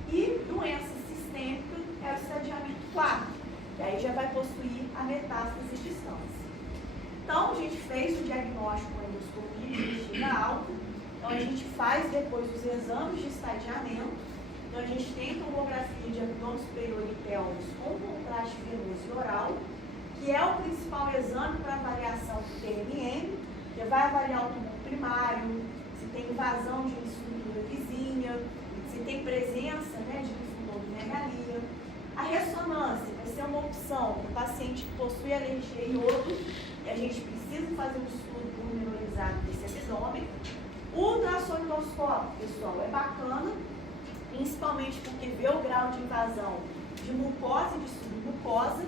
e doença sistêmica é o estadiamento 4, que aí já vai possuir a metástase distância. Então, a gente fez o diagnóstico com endoscopia digestiva alta, então a gente faz depois os exames de estadiamento, então a gente tem tomografia de abdômen superior e pelvis com contraste venoso e oral, que é o principal exame para avaliação do TMM, que vai avaliar o tumor primário, se tem invasão de estrutura vizinha, se tem presença, né, de linfonodomegalia. A ressonância vai ser uma opção para o paciente que possui alergia a iodo, e a gente precisa fazer um estudo pormenorizado desse abdômen. O ultrassonoscópio, pessoal, é bacana, principalmente porque vê o grau de invasão de mucosa e de submucosa.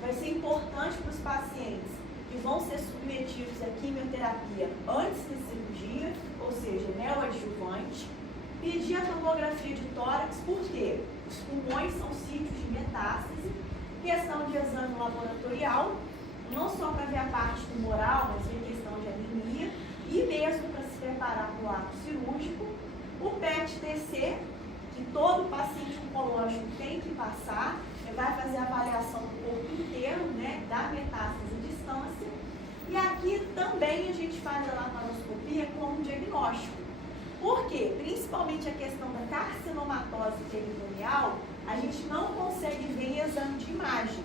Vai ser importante para os pacientes que vão ser submetidos à quimioterapia antes da cirurgia, ou seja, neoadjuvante. Pedir a tomografia de tórax, porque os pulmões são sítios de metástase, questão de exame laboratorial, não só para ver a parte tumoral, mas ver questão de anemia, e mesmo para se preparar para o ato cirúrgico. O PET-TC, que todo paciente oncológico tem que passar, vai fazer a avaliação do corpo inteiro, né, da metástase à distância. E aqui também a gente faz a laparoscopia como diagnóstico. Por quê? Principalmente a questão da carcinomatose peritoneal, a gente não consegue ver em exame de imagem.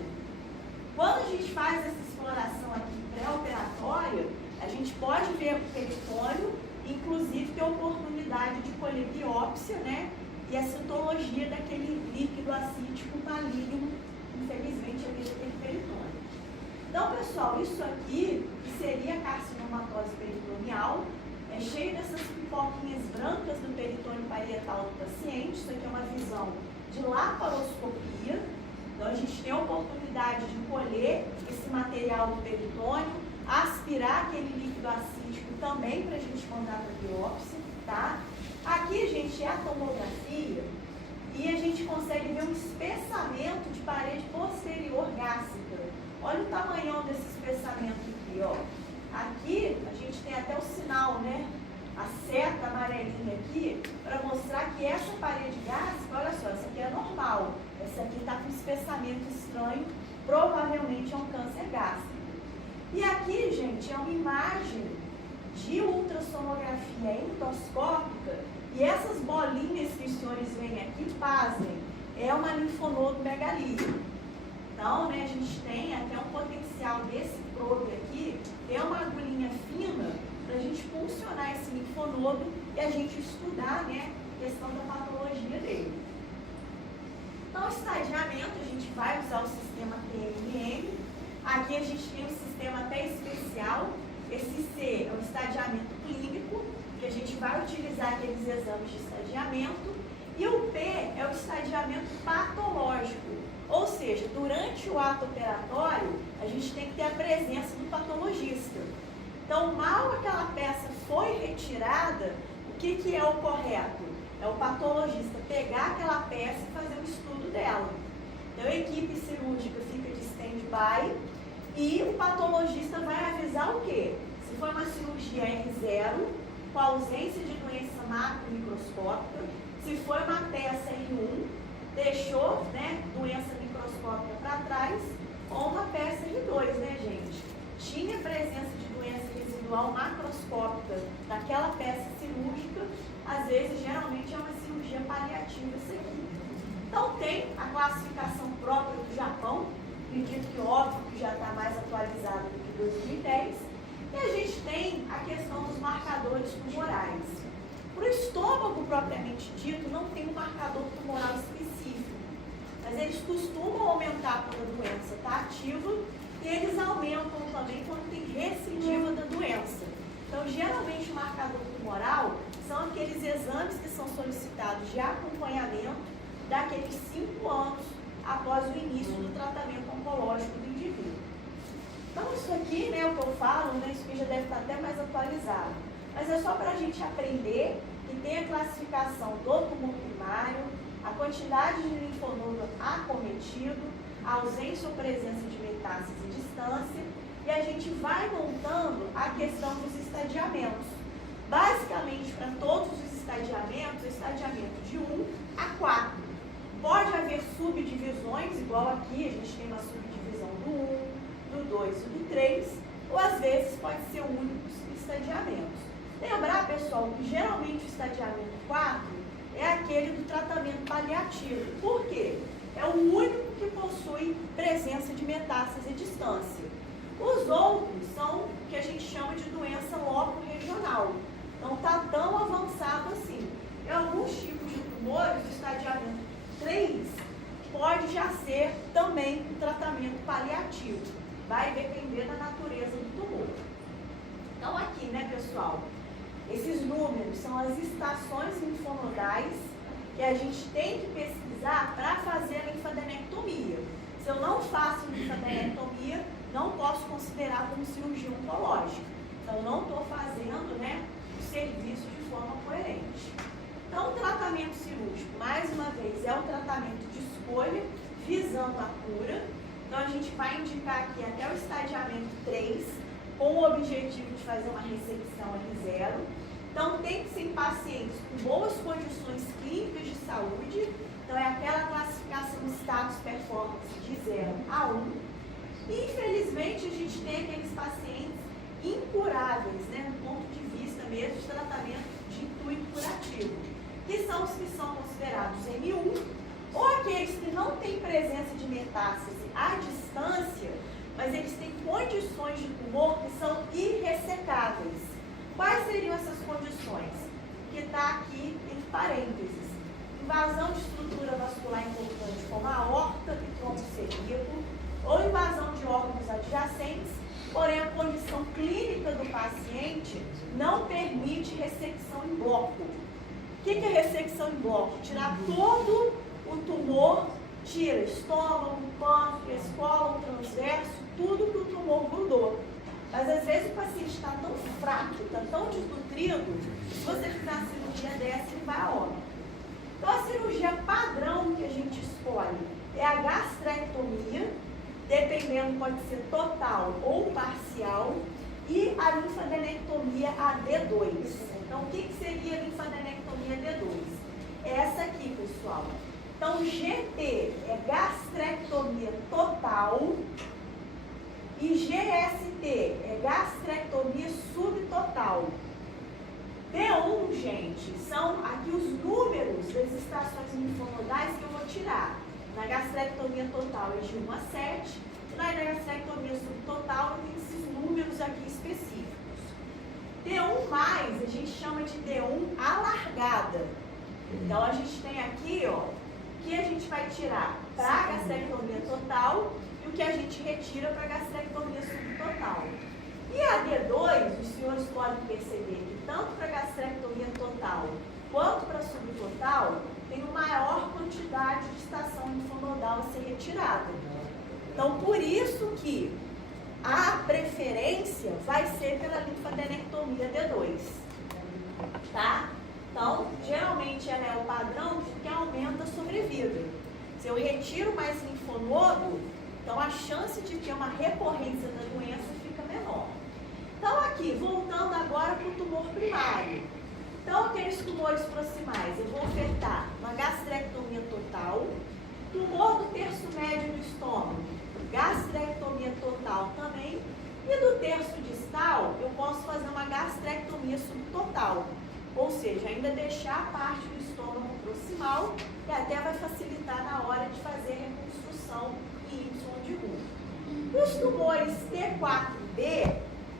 Quando a gente faz essa exploração aqui pré-operatória, a gente pode ver o peritônio, inclusive ter a oportunidade de colher biópsia, né? E a citologia daquele líquido acítico maligno, infelizmente, ali daquele peritônio. Então, pessoal, isso aqui, que seria a carcinomatose peritoneal, é cheio dessas pipoquinhas brancas do peritônio parietal do paciente. Isso aqui é uma visão de laparoscopia. Então, a gente tem a oportunidade de colher esse material do peritônio, aspirar aquele líquido acítico também para a gente mandar para a biópsia, tá? Aqui, gente, é a tomografia e a gente consegue ver um espessamento de parede posterior gástrica. Olha o tamanhão desse espessamento aqui, ó. Aqui, a gente tem até o sinal, né? A seta amarelinha aqui, para mostrar que essa parede gástrica, olha só, essa aqui é normal. Essa aqui está com espessamento estranho, provavelmente é um câncer gástrico. E aqui, gente, é uma imagem de ultrassonografia endoscópica, e essas bolinhas que os senhores veem aqui, pasmem, é uma linfonodomegalia. Então, né, a gente tem até um potencial desse probe aqui, é uma agulhinha fina para a gente funcionar esse linfonodo e a gente estudar, né, a questão da patologia dele. Então, estadiamento, a gente vai usar o sistema PMM. Aqui a gente tem um sistema até especial. Esse C é o estadiamento clínico, que a gente vai utilizar aqueles exames de estadiamento. E o P é o estadiamento patológico. Ou seja, durante o ato operatório, a gente tem que ter a presença do patologista. Então, mal aquela peça foi retirada, o que é o correto? É o patologista pegar aquela peça e fazer um estudo dela. Então, a equipe cirúrgica fica de stand-by e o patologista vai avisar o quê? Se foi uma cirurgia R0, com ausência de doença macromicroscópica, se foi uma peça R1, deixou, né, doença microscópica para trás, ou uma peça R2, né, gente? Tinha presença de doença residual macroscópica naquela peça cirúrgica, às vezes, geralmente, é uma cirurgia paliativa isso aqui. Então, tem a classificação própria do Japão, acredito que óbvio que já está mais atualizado do que 2010, e a gente tem a questão dos marcadores tumorais. Para o estômago propriamente dito, não tem um marcador tumoral específico, mas eles costumam aumentar quando a doença está ativa e eles aumentam também quando tem recidiva da doença. Então, geralmente, o marcador tumoral são aqueles exames que são solicitados de acompanhamento daqueles 5 anos após o início do tratamento oncológico do indivíduo. Então, isso aqui, né, o que eu falo, né, isso aqui já deve estar até mais atualizado. Mas é só para a gente aprender que tem a classificação do tumor primário, a quantidade de linfonodo acometido, a ausência ou presença de metástase e distância, e a gente vai montando a questão dos estadiamentos. Basicamente, para todos os estadiamentos, o estadiamento de 1 a 4. Pode haver subdivisões, igual aqui, a gente tem uma subdivisão do 1, do 2 e do 3, ou às vezes pode ser únicos estadiamentos. Lembrar, pessoal, que geralmente o estadiamento 4 é aquele do tratamento paliativo. Por quê? É o único que possui presença de metástase e distância. Os outros são o que a gente chama de doença loco-regional. Não está tão avançado assim. Em alguns tipos de tumores, o estadiamento 3 pode já ser também um tratamento paliativo. Vai depender da natureza do tumor. Então aqui, né, pessoal, esses números são as estações linfonodais que a gente tem que pesquisar para fazer a linfadenectomia. Se eu não faço linfadenectomia, não posso considerar como cirurgia oncológica. Então, não estou fazendo, né, o serviço de forma coerente. Então, o tratamento cirúrgico, mais uma vez, é um tratamento de escolha, visando a cura. Então, a gente vai indicar aqui até o estadiamento 3, com o objetivo de fazer uma ressecção R0. Então, tem que ser em pacientes com boas condições clínicas de saúde. Então, é aquela classificação status performance de 0 a 1. E, infelizmente, a gente tem aqueles pacientes incuráveis, né, do ponto de vista mesmo de tratamento de intuito curativo, que são os que são considerados M1, ou aqueles que não têm presença de metástase à distância, mas eles têm condições de tumor que são irressecáveis. Quais seriam essas condições? Que está aqui entre parênteses. Invasão de estrutura vascular importante como a aorta e tronco celíaco, ou invasão de órgãos adjacentes, porém a condição clínica do paciente não permite ressecção em bloco. O que é ressecção em bloco? Tirar todo o tumor, tira estômago, pâncreas, cólon transverso, tudo que o tumor grudou. Mas às vezes o paciente está tão fraco, está tão desnutrido, se você fizer uma cirurgia dessa, ele vai a óbito. Então a cirurgia padrão que a gente escolhe é a gastrectomia, dependendo, pode ser total ou parcial, e a linfadenectomia AD2. Então, o que seria a linfadenectomia AD2? Essa aqui, pessoal. Então, GT é gastrectomia total e GST é gastrectomia subtotal. D1, gente, são aqui os números das estações linfonodais que eu vou tirar. Na gastrectomia total é de 1 a 7, e na gastrectomia subtotal tem esses números aqui específicos. D1+, a gente chama de D1 alargada. Então, a gente tem aqui, ó, que a gente vai tirar para a gastrectomia total e o que a gente retira para a gastrectomia subtotal. E a D2, os senhores podem perceber que tanto para a gastrectomia total quanto para a subtotal, tem uma maior quantidade de estação linfonodal a ser retirada. Então, por isso que a preferência vai ser pela linfadenectomia D2. Tá? Então, geralmente ela é o padrão que aumenta a sobrevida. Se eu retiro mais linfonodo, então a chance de ter uma recorrência da doença fica menor. Então, aqui, voltando agora para o tumor primário. Então, aqueles tumores proximais, eu vou ofertar uma gastrectomia total, tumor do terço médio do estômago, gastrectomia total também, e do terço distal, eu posso fazer uma gastrectomia subtotal, ou seja, ainda deixar a parte do estômago proximal, e até vai facilitar na hora de fazer a reconstrução em Y de Roux. Os tumores T4B,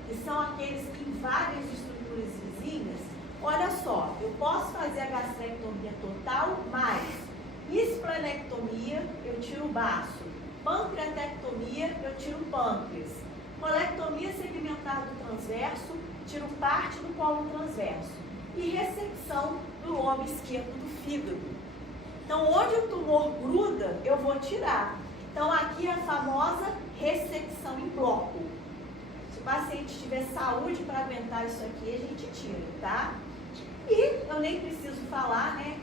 que são aqueles que invadem as estruturas vizinhas, olha só, eu posso fazer a gastrectomia total, mas esplenectomia, eu tiro o baço. Pancreatectomia, eu tiro o pâncreas. Colectomia segmentar do transverso, tiro parte do colo transverso. E ressecção do lobo esquerdo do fígado. Então, onde o tumor gruda, eu vou tirar. Então, aqui é a famosa ressecção em bloco. Se o paciente tiver saúde para aguentar isso aqui, a gente tira, tá? E eu nem preciso falar, né?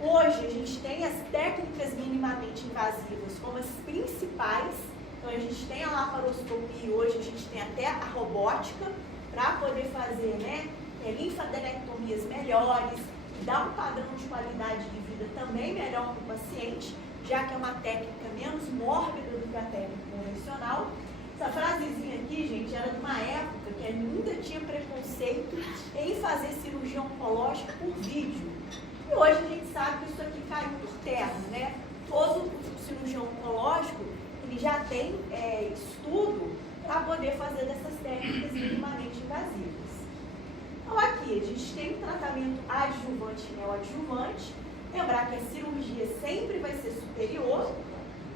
Hoje a gente tem as técnicas minimamente invasivas como as principais. Então a gente tem a laparoscopia e hoje a gente tem até a robótica para poder fazer, né, linfadenectomias melhores e dar um padrão de qualidade de vida também melhor para o paciente, já que é uma técnica menos mórbida do que a técnica convencional. Essa frasezinha aqui, gente, era de uma época que ainda tinha preconceito em fazer cirurgia oncológica por vídeo. E hoje a gente sabe que isso aqui caiu por terra, né? Todo cirurgião oncológico, ele já tem estudo para poder fazer dessas técnicas minimamente invasivas. Então aqui a gente tem um tratamento adjuvante e neoadjuvante. Lembrar que a cirurgia sempre vai ser superior,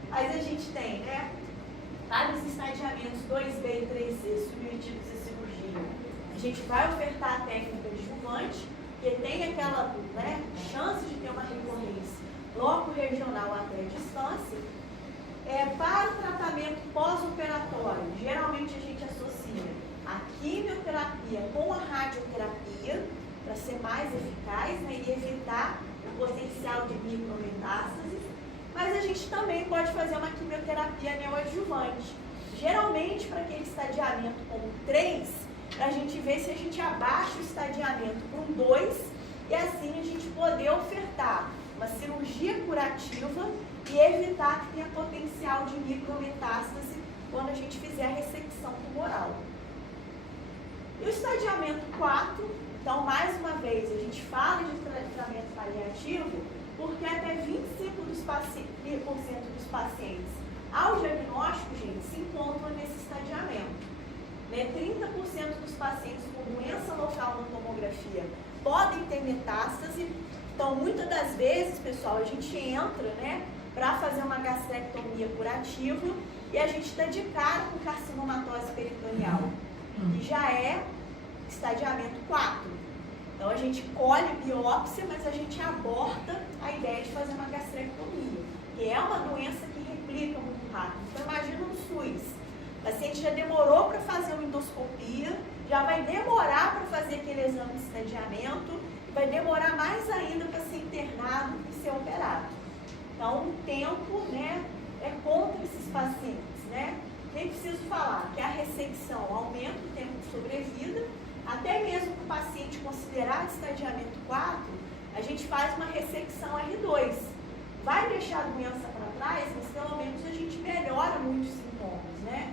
mas a gente tem, né, vários estadiamentos 2B e 3C submetidos à cirurgia. A gente vai ofertar a técnica adjuvante, que tem aquela, né, chance de ter uma recorrência loco regional até a distância. Para o tratamento pós-operatório, geralmente a gente associa a quimioterapia com a radioterapia para ser mais eficaz, né, e evitar o potencial de micrometástases, mas a gente também pode fazer uma quimioterapia neoadjuvante. Geralmente, para aquele estadiamento como 3, a gente vê se a gente abaixa o estadiamento para um 2 e assim a gente poder ofertar uma cirurgia curativa e evitar que tenha potencial de micrometástase quando a gente fizer a ressecção tumoral. E o estadiamento 4, então mais uma vez a gente fala de tratamento paliativo porque até 25% dos pacientes ao diagnóstico, gente, se encontram nesse estadiamento. 30% dos pacientes com doença local na tomografia podem ter metástase. Então, muitas das vezes, pessoal, a gente entra, né, para fazer uma gastrectomia curativa e a gente está de cara com carcinomatose peritoneal, que já é estadiamento 4. Então, a gente colhe biópsia, mas a gente aborta a ideia de fazer uma gastrectomia, que é uma doença que replica muito rápido. Então, imagina no SUS. O paciente já demorou para fazer uma endoscopia, já vai demorar para fazer aquele exame de estadiamento, e vai demorar mais ainda para ser internado e ser operado. Então, o tempo, né, é contra esses pacientes, né? Nem preciso falar que a ressecção aumenta o tempo de sobrevida, até mesmo para o paciente considerado estadiamento 4, a gente faz uma ressecção R2. Vai deixar a doença para trás, mas pelo menos a gente melhora muitos sintomas, né?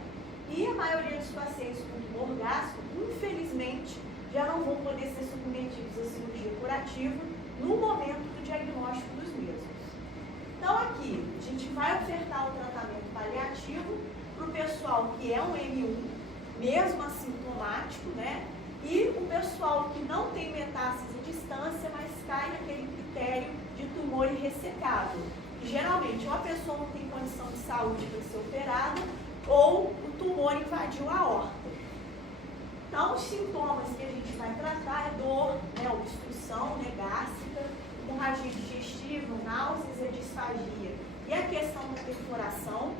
E a maioria dos pacientes com tumor gástrico, infelizmente, já não vão poder ser submetidos à cirurgia curativa no momento do diagnóstico dos mesmos. Então aqui, a gente vai ofertar o tratamento paliativo para o pessoal que é um M1, mesmo assintomático, né? E o pessoal que não tem metástase à distância, mas cai naquele critério de tumor irressecável. E, geralmente, ou a pessoa não tem condição de saúde para ser operada, ou o tumor invadiu a aorta. Então, os sintomas que a gente vai tratar é dor, né, obstrução, né, gástrica, hemorragia digestiva, náuseas e disfagia. E a questão da perfuração,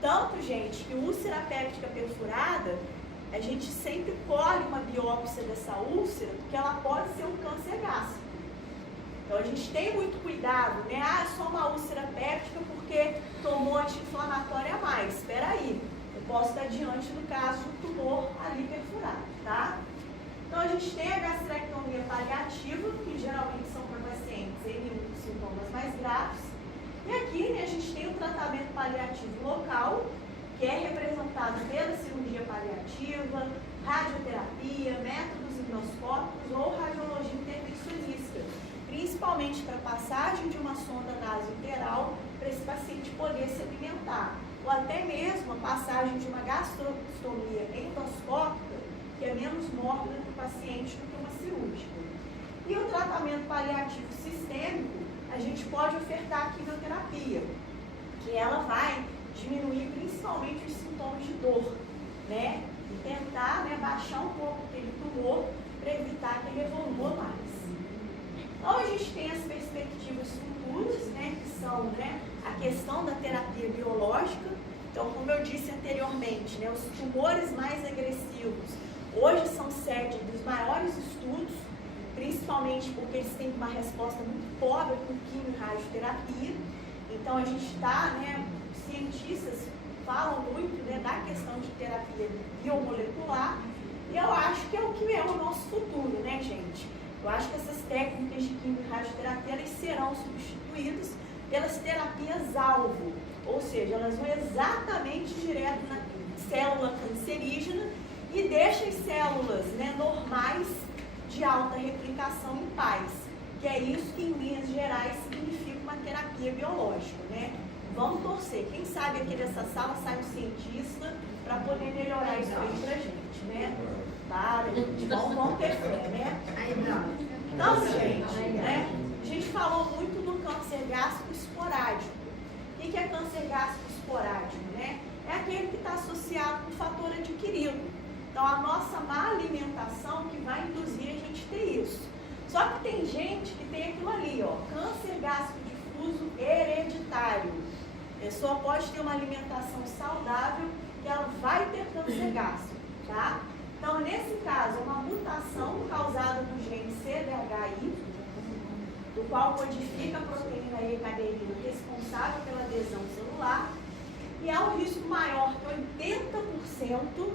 tanto, gente, que úlcera péptica perfurada, a gente sempre colhe uma biópsia dessa úlcera, porque ela pode ser um câncer gástrico. Então, a gente tem muito cuidado, né? Ah, é só uma úlcera péptica porque tomou anti-inflamatória a mais. Espera aí, eu posso estar diante do caso do tumor ali perfurado, tá? Então, a gente tem a gastrectomia paliativa, que geralmente são para pacientes em sintomas mais graves. E aqui, né, a gente tem o tratamento paliativo local, que é representado pela cirurgia paliativa, radioterapia, métodos endoscópicos ou radiologia intervencionista, principalmente para passagem de uma sonda nasointeral para esse paciente poder se alimentar, ou até mesmo a passagem de uma gastrostomia endoscópica, que é menos mórbida para o paciente do que uma cirúrgica. E o tratamento paliativo sistêmico, a gente pode ofertar a quimioterapia, que ela vai diminuir principalmente os sintomas de dor, né? E tentar, né, baixar um pouco aquele tumor para evitar que ele evolua mais. Então, a gente tem as perspectivas futuras, né, que são, né, a questão da terapia biológica. Então, como eu disse anteriormente, né, os tumores mais agressivos hoje são sede dos maiores estudos, principalmente porque eles têm uma resposta muito pobre com quimio e radioterapia. Então, a gente está, né, cientistas falam muito, né, da questão de terapia biomolecular, e eu acho que é o que é o nosso futuro, né, gente? Eu acho que essas técnicas de quimio e radioterapia, elas serão substituídas pelas terapias-alvo, ou seja, elas vão exatamente direto na célula cancerígena e deixam as células, né, normais de alta replicação em paz, que é isso que, em linhas gerais, significa uma terapia biológica, né? Vamos torcer. Quem sabe aqui dessa sala sai um cientista para poder melhorar isso aí pra gente, né? Para, gente. Vamos ter fé, né? Então, gente, né? A gente falou muito do câncer gástrico esporádico. O que é câncer gástrico esporádico, né? É aquele que está associado com fator adquirido. Então, a nossa má alimentação que vai induzir a gente ter isso. Só que tem gente que tem aquilo ali, ó, câncer gástrico difuso hereditário. A pessoa pode ter uma alimentação saudável e ela vai ter câncer gástrico, tá? Então, nesse caso, é uma mutação causada no gene CDHI, do qual codifica a proteína E cadeirina responsável pela adesão celular, e há um risco maior que 80%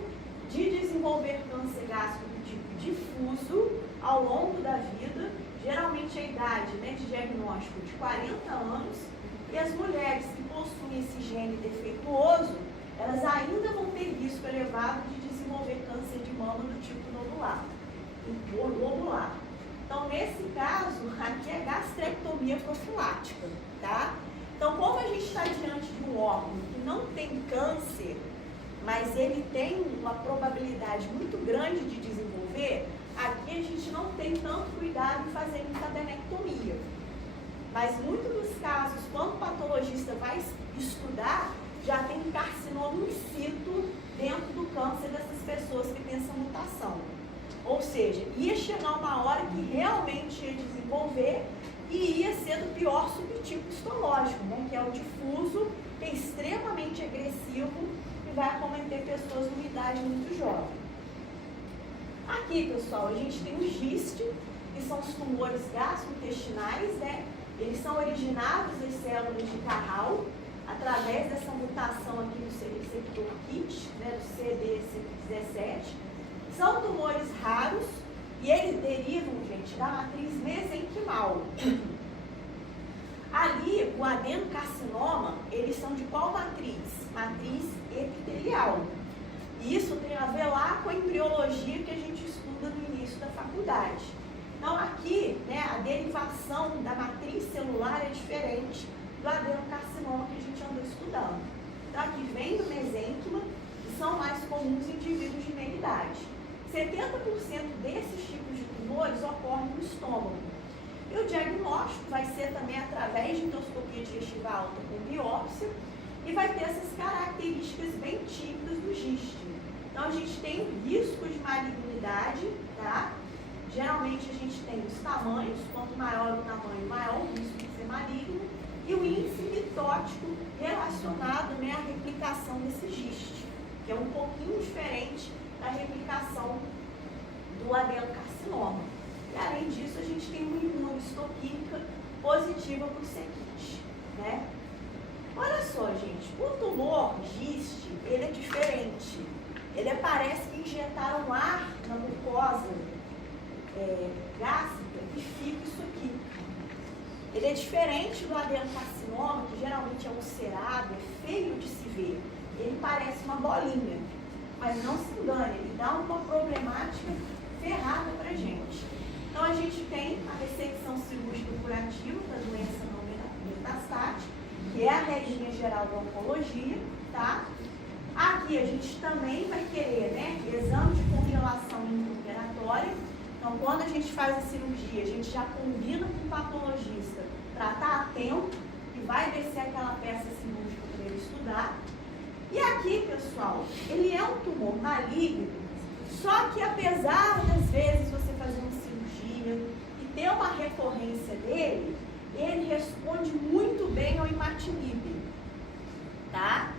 de desenvolver câncer gástrico do tipo difuso ao longo da vida, geralmente a idade, né, de diagnóstico de 40 anos, e as mulheres que possuem esse gene defeituoso, elas ainda vão ter risco elevado de desenvolver câncer de mama do tipo nodular, lobular. Então, nesse caso, aqui é gastrectomia profilática, tá? Então, como a gente está diante de um órgão que não tem câncer, mas ele tem uma probabilidade muito grande de desenvolver, aqui a gente não tem tanto cuidado em fazer linfadenectomia. Mas muitos dos casos, quando o patologista vai estudar, já tem carcinoma in situ dentro do câncer dessas pessoas que têm essa mutação. Ou seja, ia chegar uma hora que realmente ia desenvolver e ia ser do pior subtipo histológico, né? Que é o difuso, que é extremamente agressivo e vai acometer pessoas numa idade muito jovem. Aqui, pessoal, a gente tem o GIST, que são os tumores gastrointestinais, né? Eles são originados das células de Carral, através dessa mutação aqui no receptor KIT, né, do CD17. São tumores raros e eles derivam, gente, da matriz mesenquimal. Ali, o adenocarcinoma, eles são de qual matriz? Matriz epitelial. E isso tem a ver lá com a embriologia que a gente estuda no início da faculdade. Então, aqui, né, a derivação da matriz celular é diferente do adenocarcinoma que a gente andou estudando. Então, aqui vem do mesênquima, que são mais comuns em indivíduos de meia idade. 70% desses tipos de tumores ocorrem no estômago. E o diagnóstico vai ser também através de endoscopia digestiva alta com biópsia e vai ter essas características bem típicas do GIST. Então, a gente tem o risco de malignidade, tá? Geralmente, a gente tem os tamanhos, quanto maior o tamanho, maior o risco de ser maligno, e o índice mitótico relacionado, né, à replicação desse GIST, que é um pouquinho diferente da replicação do adenocarcinoma. E, além disso, a gente tem uma imunohistoquímica positiva para o CKIT, né? Olha só, gente, o tumor GIST, ele é diferente. Ele parece que injetaram ar na mucosa gástrica e fica isso aqui. Ele é diferente do adenocarcinoma, que geralmente é ulcerado, é feio de se ver. Ele parece uma bolinha, mas não se engane, ele dá uma problemática ferrada pra gente. Então, a gente tem a ressecção cirúrgica curativa para a doença não metastática, que é a regrinha geral da oncologia, tá? Aqui a gente também vai querer, né, exame de congelação intraoperatória. Então, quando a gente faz a cirurgia, a gente já combina com o patologista para estar a tempo e vai descer aquela peça cirúrgica para ele estudar. E aqui, pessoal, ele é um tumor maligno, só que apesar das vezes você fazer uma cirurgia e ter uma recorrência dele, ele responde muito bem ao imatinib, tá?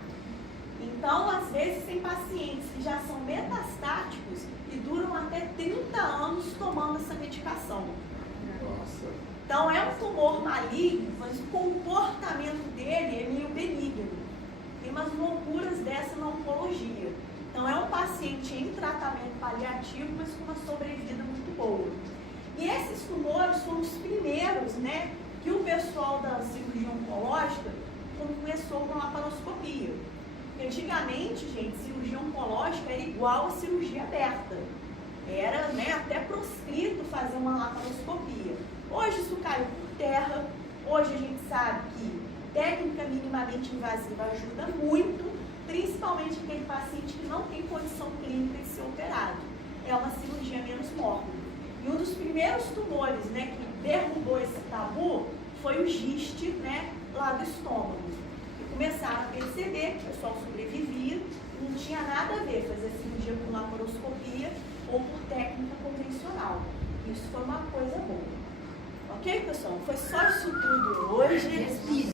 Então, às vezes, tem pacientes que já são metastáticos e duram até 30 anos tomando essa medicação. Nossa. Então, é um tumor maligno, mas o comportamento dele é meio benigno. Tem umas loucuras dessa na oncologia. Então, é um paciente em tratamento paliativo, mas com uma sobrevida muito boa. E esses tumores foram os primeiros, né, que o pessoal da cirurgia oncológica começou com laparoscopia. Antigamente, gente, cirurgia oncológica era igual a cirurgia aberta. Era, né, até proscrito fazer uma laparoscopia. Hoje isso caiu por terra. Hoje a gente sabe que técnica minimamente invasiva ajuda muito, principalmente aquele paciente que não tem condição clínica de ser operado. É uma cirurgia menos mórbida. E um dos primeiros tumores, né, que derrubou esse tabu foi o GIST, né, lá do estômago. Começaram a perceber que o pessoal sobrevivia, não tinha nada a ver fazer cirurgia por laparoscopia ou por técnica convencional. Isso foi uma coisa boa. Ok, pessoal? Foi só isso tudo hoje.